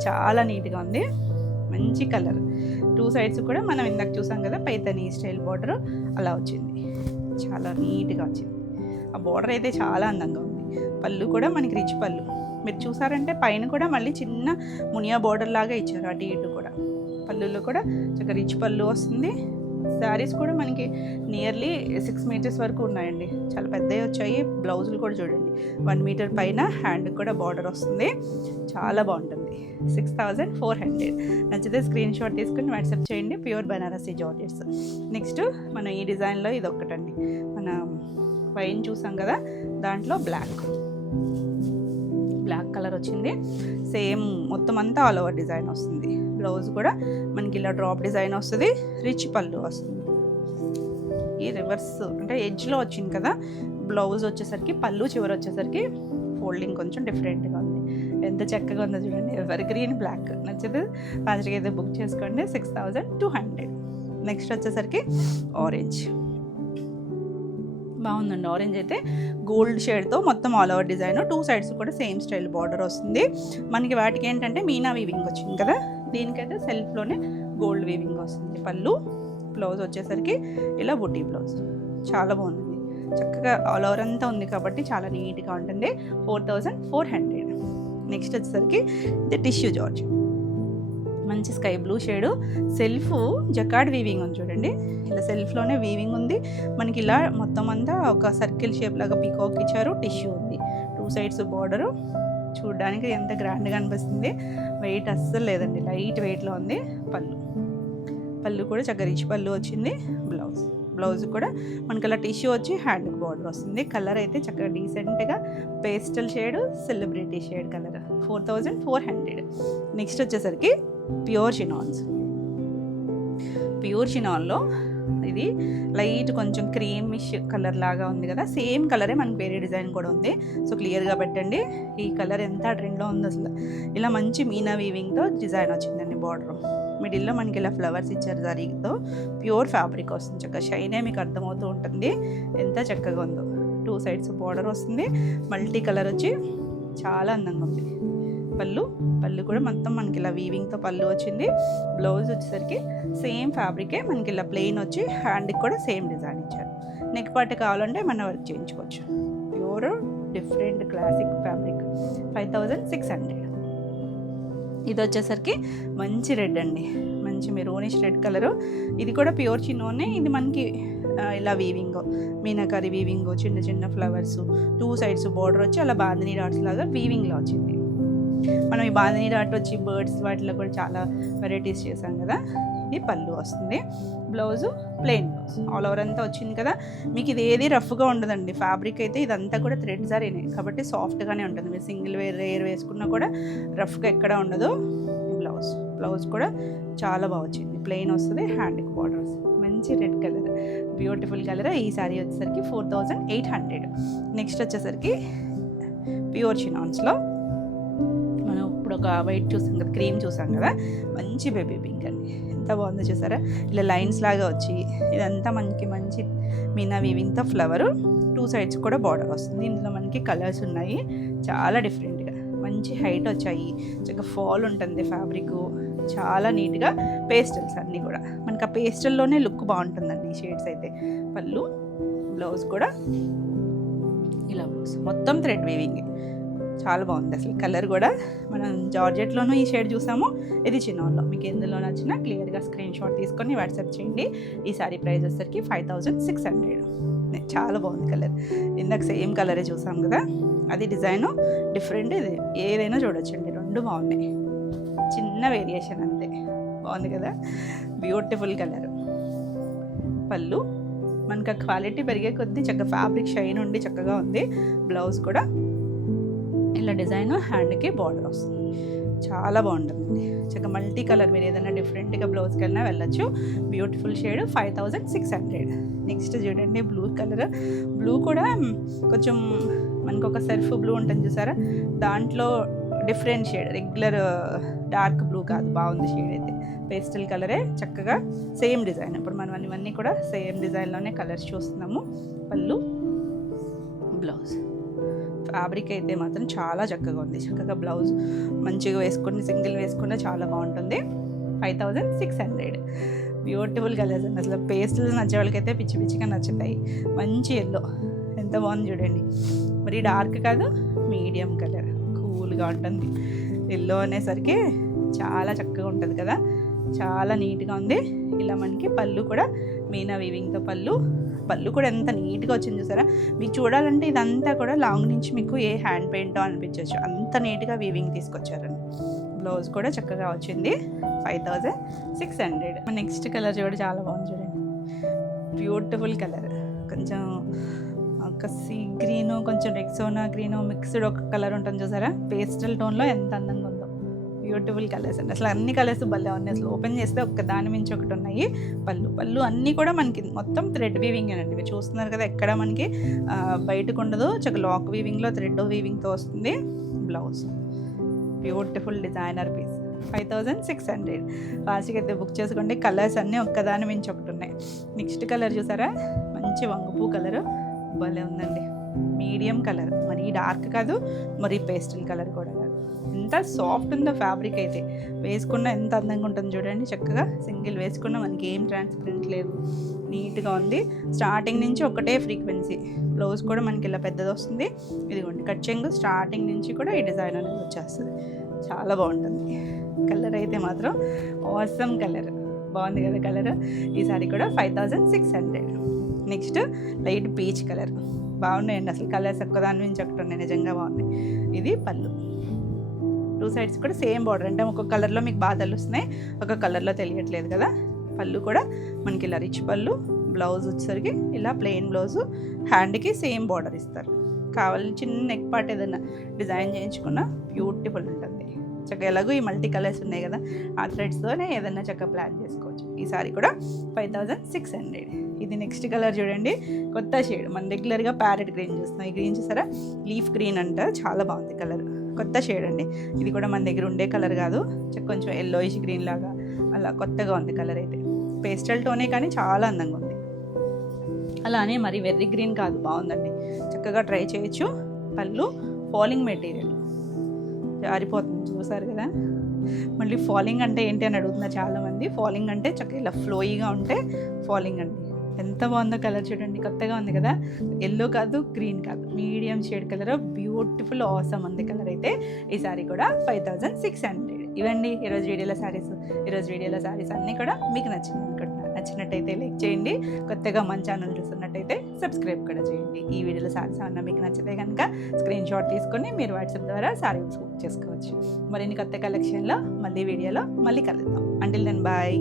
చాలా నీట్గా ఉంది, మంచి కలర్. 2 సైడ్స్ కూడా మనం ఇందాక చూసాం కదా పైతని స్టైల్ బార్డర్ అలా వచ్చింది, చాలా నీట్గా వచ్చింది. ఆ బార్డర్ అయితే చాలా అందంగా ఉంది. పళ్ళు కూడా మనకి రిచ్ పళ్ళు. మీరు చూసారంటే పైన కూడా మళ్ళీ చిన్న మునియా బార్డర్ లాగా ఇచ్చారు, అటు ఇటు కూడా. పళ్ళులో కూడా చక్కగా రిచ్ పళ్ళు వస్తుంది. శారీస్ కూడా మనకి నియర్లీ 6 మీటర్స్ వరకు ఉన్నాయండి, చాలా పెద్దవి వచ్చాయి. బ్లౌజులు కూడా చూడండి 1 మీటర్ పైన, హ్యాండ్ కూడా బార్డర్ వస్తుంది, చాలా బాగుంటుంది. 6400. నచ్చితే స్క్రీన్ షాట్ తీసుకుని వాట్సాప్ చేయండి. Pure Banarasi georgettes. నెక్స్ట్ మనం ఈ డిజైన్లో ఇది ఒక్కటండి, మన వైన్ చూసాం కదా దాంట్లో బ్లాక్ కలర్ వచ్చింది. సేమ్ మొత్తం అంతా ఆల్ ఓవర్ డిజైన్ వస్తుంది. బ్లౌజ్ కూడా మనకి ఇలా డ్రాప్ డిజైన్ వస్తుంది, రిచ్ పళ్ళు వస్తుంది. ఈ రివర్స్ అంటే ఎడ్జ్లో వచ్చింది కదా బ్లౌజ్ వచ్చేసరికి, పళ్ళు చివరి వచ్చేసరికి ఫోల్డింగ్ కొంచెం డిఫరెంట్గా ఉంది. ఎంత చక్కగా ఉందో చూడండి. Evergreen black. నచ్చదు ఫాస్ట్గా అయితే బుక్ చేసుకోండి. 6200. నెక్స్ట్ వచ్చేసరికి ఆరెంజ్, బాగుందండి. ఆరెంజ్ అయితే గోల్డ్ షేడ్తో మొత్తం ఆల్ ఓవర్ డిజైన్, 2 సైడ్స్ కూడా సేమ్ స్టైల్ బార్డర్ వస్తుంది. మనకి వాటికి ఏంటంటే మీనా వీవింగ్ వచ్చింది కదా, దీనికైతే సెల్ఫ్లోనే గోల్డ్ వీవింగ్ వస్తుంది. పళ్ళు, బ్లౌజ్ వచ్చేసరికి ఇలా బుటీ బ్లౌజ్, చాలా బాగుంది. చక్కగా ఆల్ ఓవర్ అంతా ఉంది కాబట్టి చాలా నీట్గా ఉంటుంది. 4400. నెక్స్ట్ వచ్చేసరికి ఇది టిష్యూ జార్జ్, మంచి sky blue shade. Self jacquard weaving ఉంది చూడండి, ఇలా సెల్ఫ్లోనే వీవింగ్ ఉంది. మనకి ఇలా మొత్తం అంతా ఒక సర్కిల్ షేప్ లాగా పీకాక్ ఇచ్చారు. టిష్యూ ఉంది, 2 సైడ్స్ బార్డరు. చూడడానికి ఎంత గ్రాండ్గా అనిపిస్తుంది. వెయిట్ అస్సలు లేదండి, లైట్ వెయిట్లో ఉంది. పళ్ళు కూడా చక్కగా రిచ్ పళ్ళు వచ్చింది. బ్లౌజ్ కూడా మనకి అలా టిష్యూ వచ్చి హ్యాండ్కి బార్డర్ వస్తుంది. కలర్ అయితే చక్కగా డీసెంట్గా pastel shade, celebrity shade colour. 4400. Next వచ్చేసరికి ప్యూర్ చినాన్లో ఇది లైట్ కొంచెం క్రీమిష్ కలర్ లాగా ఉంది కదా, సేమ్ కలరే మనకి వేరే డిజైన్ కూడా ఉంది. సో క్లియర్గా పెట్టండి. ఈ కలర్ ఎంత ట్రెండ్లో ఉంది అసలు. ఇలా మంచి మీనా వీవింగ్తో డిజైన్ వచ్చిందండి. బార్డర్ మిడిల్లో మనకి ఇలా ఫ్లవర్స్ ఇచ్చారు జరీతో. ప్యూర్ ఫ్యాబ్రిక్ వస్తుంది, చక్కగా షైనే మీకు అర్థమవుతూ ఉంటుంది ఎంత చక్కగా ఉందో. 2 సైడ్స్ బార్డర్ వస్తుంది, మల్టీ కలర్ వచ్చి చాలా అందంగా ఉంది. పళ్ళు కూడా మొత్తం మనకి ఇలా వీవింగ్తో పళ్ళు వచ్చింది. బ్లౌజ్ వచ్చేసరికి సేమ్ ఫ్యాబ్రికే మనకి ఇలా ప్లెయిన్ వచ్చి హ్యాండ్కి కూడా సేమ్ డిజైన్ ఇచ్చారు. నెక్ పార్ట్ కావాలంటే మనం వర్క్ చేయించుకోవచ్చు. Pure different classic fabric. 5600. ఇది వచ్చేసరికి మంచి రెడ్ అండి, మంచి మెరూనిష్ రెడ్ కలరు. ఇది కూడా ప్యూర్ చిన్నోనే. ఇది మనకి ఇలా వీవింగ్, మీనాకారి వీవింగ్, చిన్న చిన్న ఫ్లవర్స్, 2 సైడ్స్ బార్డర్ వచ్చి అలా బాందినీ డాట్స్ లాగా వీవింగ్లో వచ్చింది. మనం ఈ బాందినీ డాట్ వచ్చి బర్డ్స్ వాటిలో కూడా చాలా వెరైటీస్ చేసాం కదా. ఇది పళ్ళు వస్తుంది. Blouse plain blouse, all over అంతా వచ్చింది కదా. మీకు ఇది ఏది రఫ్గా ఉండదండి. ఫ్యాబ్రిక్ అయితే ఇదంతా కూడా థ్రెడ్ జరీనే కాబట్టి సాఫ్ట్గానే ఉంటుంది. మీరు సింగిల్ వేర్ వేసుకున్నా కూడా రఫ్గా ఎక్కడ ఉండదు. బ్లౌజ్ కూడా చాలా బాగా వచ్చింది, ప్లెయిన్ వస్తుంది, హ్యాండ్కి బార్డర్ వస్తుంది. మంచి రెడ్ కలర్, బ్యూటిఫుల్ కలర్. ఈ సారీ వచ్చేసరికి 4800. నెక్స్ట్ వచ్చేసరికి ప్యూర్ చినాన్స్లో మనం ఇప్పుడు ఒక వైట్ చూసాం కదా, క్రీమ్ చూసాం కదా, మంచి బేబీ పింక్ అండి. ఎంత బాగుందో చూసారా, ఇలా లైన్స్ లాగా వచ్చి ఇదంతా మనకి మంచి మీనా వీవింగ్తో ఫ్లవరు. 2 సైడ్స్ కూడా బార్డర్ వస్తుంది. ఇందులో మనకి కలర్స్ ఉన్నాయి, చాలా డిఫరెంట్గా మంచి హైట్ వచ్చాయి. చక్కగా ఫాల్ ఉంటుంది ఫ్యాబ్రిక్, చాలా నీట్గా. పేస్టల్స్ అన్నీ కూడా మనకి ఆ పేస్టల్లోనే లుక్ బాగుంటుందండి ఈ షేడ్స్ అయితే. పళ్ళు, బ్లౌజ్ కూడా ఇలా బ్లౌజ్ మొత్తం థ్రెడ్ వీవింగ్, చాలా బాగుంది అసలు. కలర్ కూడా మనం జార్జెట్లోనూ ఈ షేడ్ చూసాము, ఇది చిన్నోన్లో. మీకు ఎందులో నచ్చినా క్లియర్గా స్క్రీన్ షాట్ తీసుకొని వాట్సాప్ చేయండి. ఈ సారీ ప్రైస్ వచ్చేసరికి 5600. చాలా బాగుంది కలర్. ఇందాక సేమ్ కలరే చూసాం కదా, అది డిజైను డిఫరెంట్. ఇది ఏదైనా చూడొచ్చండి, 2 బాగున్నాయి. చిన్న వేరియేషన్ అంతే. బాగుంది కదా, బ్యూటిఫుల్ కలర్. పళ్ళు మనకు ఆ క్వాలిటీ పెరిగే కొద్దీ చక్కగా ఫ్యాబ్రిక్ షైన్ ఉండి చక్కగా ఉంది. బ్లౌజ్ కూడా ఇలా డిజైన్, హ్యాండ్కి బార్డర్ వస్తుంది, చాలా బాగుంటుంది. చక్కగా మల్టీ కలర్, మీరు ఏదైనా డిఫరెంట్గా బ్లౌజ్కి వెళ్ళినా వెళ్ళచ్చు. Beautiful shade, 5600. నెక్స్ట్ చూడండి బ్లూ కలర్. బ్లూ కూడా కొంచెం మనకు ఒక సెల్ఫ్ బ్లూ ఉంటుంది చూసారా, దాంట్లో different shade, regular dark blue కాదు, బాగుంది షేడ్ అయితే. పేస్టల్ కలరే, చక్కగా సేమ్ డిజైన్. ఇప్పుడు మనం ఇవన్నీ కూడా సేమ్ డిజైన్లోనే కలర్స్ చూస్తున్నాము. పళ్ళు, బ్లౌజ్. ఫ్యాబ్రిక్ అయితే మాత్రం చాలా చక్కగా ఉంది. చక్కగా బ్లౌజ్ మంచిగా వేసుకుని సింగిల్ వేసుకున్న చాలా బాగుంటుంది. 5600. బ్యూటిఫుల్ కలర్స్ అండి. అసలు పేస్టల్ నచ్చే వాళ్ళకైతే పిచ్చి పిచ్చిగా నచ్చుతాయి. మంచి ఎల్లో, ఎంత బాగుంది చూడండి. మరి డార్క్ కాదు, మీడియం కలర్, కూల్గా ఉంటుంది. ఎల్లో అనేసరికి చాలా చక్కగా ఉంటుంది కదా, చాలా నీట్గా ఉంది. ఇలా మనకి పళ్ళు కూడా మీనా వీవింగ్తో పళ్ళు కూడా ఎంత నీట్గా వచ్చింది చూసారా. మీకు చూడాలంటే ఇదంతా కూడా లాంగ్ నుంచి మీకు ఏ హ్యాండ్ పెయింటో అనిపించవచ్చు, అంత నీట్గా వీవింగ్ తీసుకొచ్చారండి. బ్లౌజ్ కూడా చక్కగా వచ్చింది. 5600. నెక్స్ట్ కలర్ చూడండి, చాలా బాగుంది చూడండి. బ్యూటిఫుల్ కలర్, కొంచెం ఒక సీ గ్రీను, కొంచెం రెక్సోనా గ్రీను మిక్స్డ్ ఒక కలర్ ఉంటుంది చూసారా. పేస్టల్ టోన్లో ఎంత అందంగా ఉందో. బ్యూటిఫుల్ కలర్స్ అండి. అసలు అన్ని కలర్స్ భలే ఉన్నాయి. అసలు ఓపెన్ చేస్తే ఒక్క దాని మించి ఒకటి ఉన్నాయి. పళ్ళు అన్నీ కూడా మనకి మొత్తం థ్రెడ్ వీవింగ్ అండి. మీరు చూస్తున్నారు కదా, ఎక్కడ మనకి బయటకు ఉండదు. చక్క లాక్ వీవింగ్లో థ్రెడ్ వీవింగ్తో వస్తుంది. Blouse beautiful designer piece. 5600. ఫాస్ట్గా అయితే బుక్ చేసుకోండి. కలర్స్ అన్నీ ఒక్కదాని మించి ఒకటి ఉన్నాయి. నెక్స్ట్ కలర్ చూసారా, మంచి వంగపూ కలరు, భలే ఉందండి. మీడియం కలర్, మరీ డార్క్ కాదు, మరీ పేస్టల్ కలర్ కూడా కాదు. ఎంత సాఫ్ట్ ఉందో ఫ్యాబ్రిక్ అయితే, వేసుకున్న ఎంత అందంగా ఉంటుంది చూడండి. చక్కగా సింగిల్ వేసుకున్న మనకి ఏం ట్రాన్స్పరెంట్ లేదు, నీట్గా ఉంది. స్టార్టింగ్ నుంచి ఒకటే ఫ్రీక్వెన్సీ. బ్లౌజ్ కూడా మనకి ఇలా పెద్దది వస్తుంది. ఇదిగోండి కట్చింగ్, స్టార్టింగ్ నుంచి కూడా ఈ డిజైన్ అనేది వచ్చేస్తుంది. చాలా బాగుంటుంది. కలర్ అయితే మాత్రం ఆసమ్ కలర్, బాగుంది కదా కలర్. ఈ సారీ కూడా 5600. నెక్స్ట్ లైట్ పీచ్ కలర్, బాగున్నాయండి. అసలు కలర్స్ ఒక్కదాని నుంచి ఒకటి ఉన్నాయి, నిజంగా బాగున్నాయి. ఇది పళ్ళు. 2 సైడ్స్ కూడా సేమ్ బార్డర్, అంటే ఒక్కొక్క కలర్లో మీకు బాగా తెలుస్తున్నాయి, ఒక కలర్లో తెలియట్లేదు కదా. పళ్ళు కూడా మనకి ఇలా రిచ్ పళ్ళు. బ్లౌజ్ వచ్చేసరికి ఇలా ప్లెయిన్ బ్లౌజు, హ్యాండ్కి సేమ్ బార్డర్ ఇస్తారు. కావాలని చిన్న నెక్ పార్ట్ ఏదైనా డిజైన్ చేయించుకున్న బ్యూటిఫుల్ ఉంటుంది. చక్కగా ఎలాగో ఈ మల్టీ కలర్స్ ఉన్నాయి కదా, ఆ థ్రెడ్స్తోనే ఏదైనా చక్కగా ప్లాన్ చేసుకోవచ్చు. ఈ సారీ కూడా 5600. ఇది నెక్స్ట్ కలర్ చూడండి, కొత్త షేడ్. మన రెగ్యులర్గా ప్యారెట్ గ్రీన్ చూస్తున్నాం, ఈ గ్రీన్ చూసారా, లీఫ్ గ్రీన్ అంట, చాలా బాగుంది కలర్. కొత్త షేడ్ అండి. ఇది కూడా మన దగ్గర ఉండే కలర్ కాదు, కొంచెం ఎల్లోయిష్ గ్రీన్ లాగా అలా కొత్తగా ఉంది కలర్ అయితే. పేస్టల్ టోనే కానీ చాలా అందంగా ఉంది. అలానే మరి వెర్రీ గ్రీన్ కాదు, బాగుందండి, చక్కగా ట్రై చేయొచ్చు. పళ్ళు ఫాలింగ్ మెటీరియల్, జారిపోతుంది చూసారు కదా. మళ్ళీ ఫాలింగ్ అంటే ఏంటి అని అడుగుతున్నారు చాలామంది. ఫాలింగ్ అంటే చక్కగా ఇలా ఫ్లోయిగా ఉంటే ఫాలింగ్ అండి. ఎంత బాగుందో కలర్ చూడండి, కొత్తగా ఉంది కదా. ఎల్లో కాదు, గ్రీన్ కాదు, medium shade colour, beautiful awesome ఉంది కలర్ అయితే. ఈ సారీ కూడా 5600. ఇవండి ఈరోజు వీడియోలో శారీస్. ఈరోజు వీడియోలో శారీస్ అన్నీ కూడా మీకు నచ్చింది అనుకుంటున్నాను. నచ్చినట్టయితే లైక్ చేయండి, కొత్తగా మన ఛానల్ చూస్తున్నట్టయితే సబ్స్క్రైబ్ కూడా చేయండి. ఈ వీడియోలో శారీస్ ఏమన్నా మీకు నచ్చితే కనుక స్క్రీన్ షాట్ తీసుకొని మీరు వాట్సాప్ ద్వారా శారీస్ బుక్ చేసుకోవచ్చు. మరిన్ని కొత్త కలెక్షన్లో మళ్ళీ వీడియోలో మళ్ళీ కలుద్దాం. Until then bye.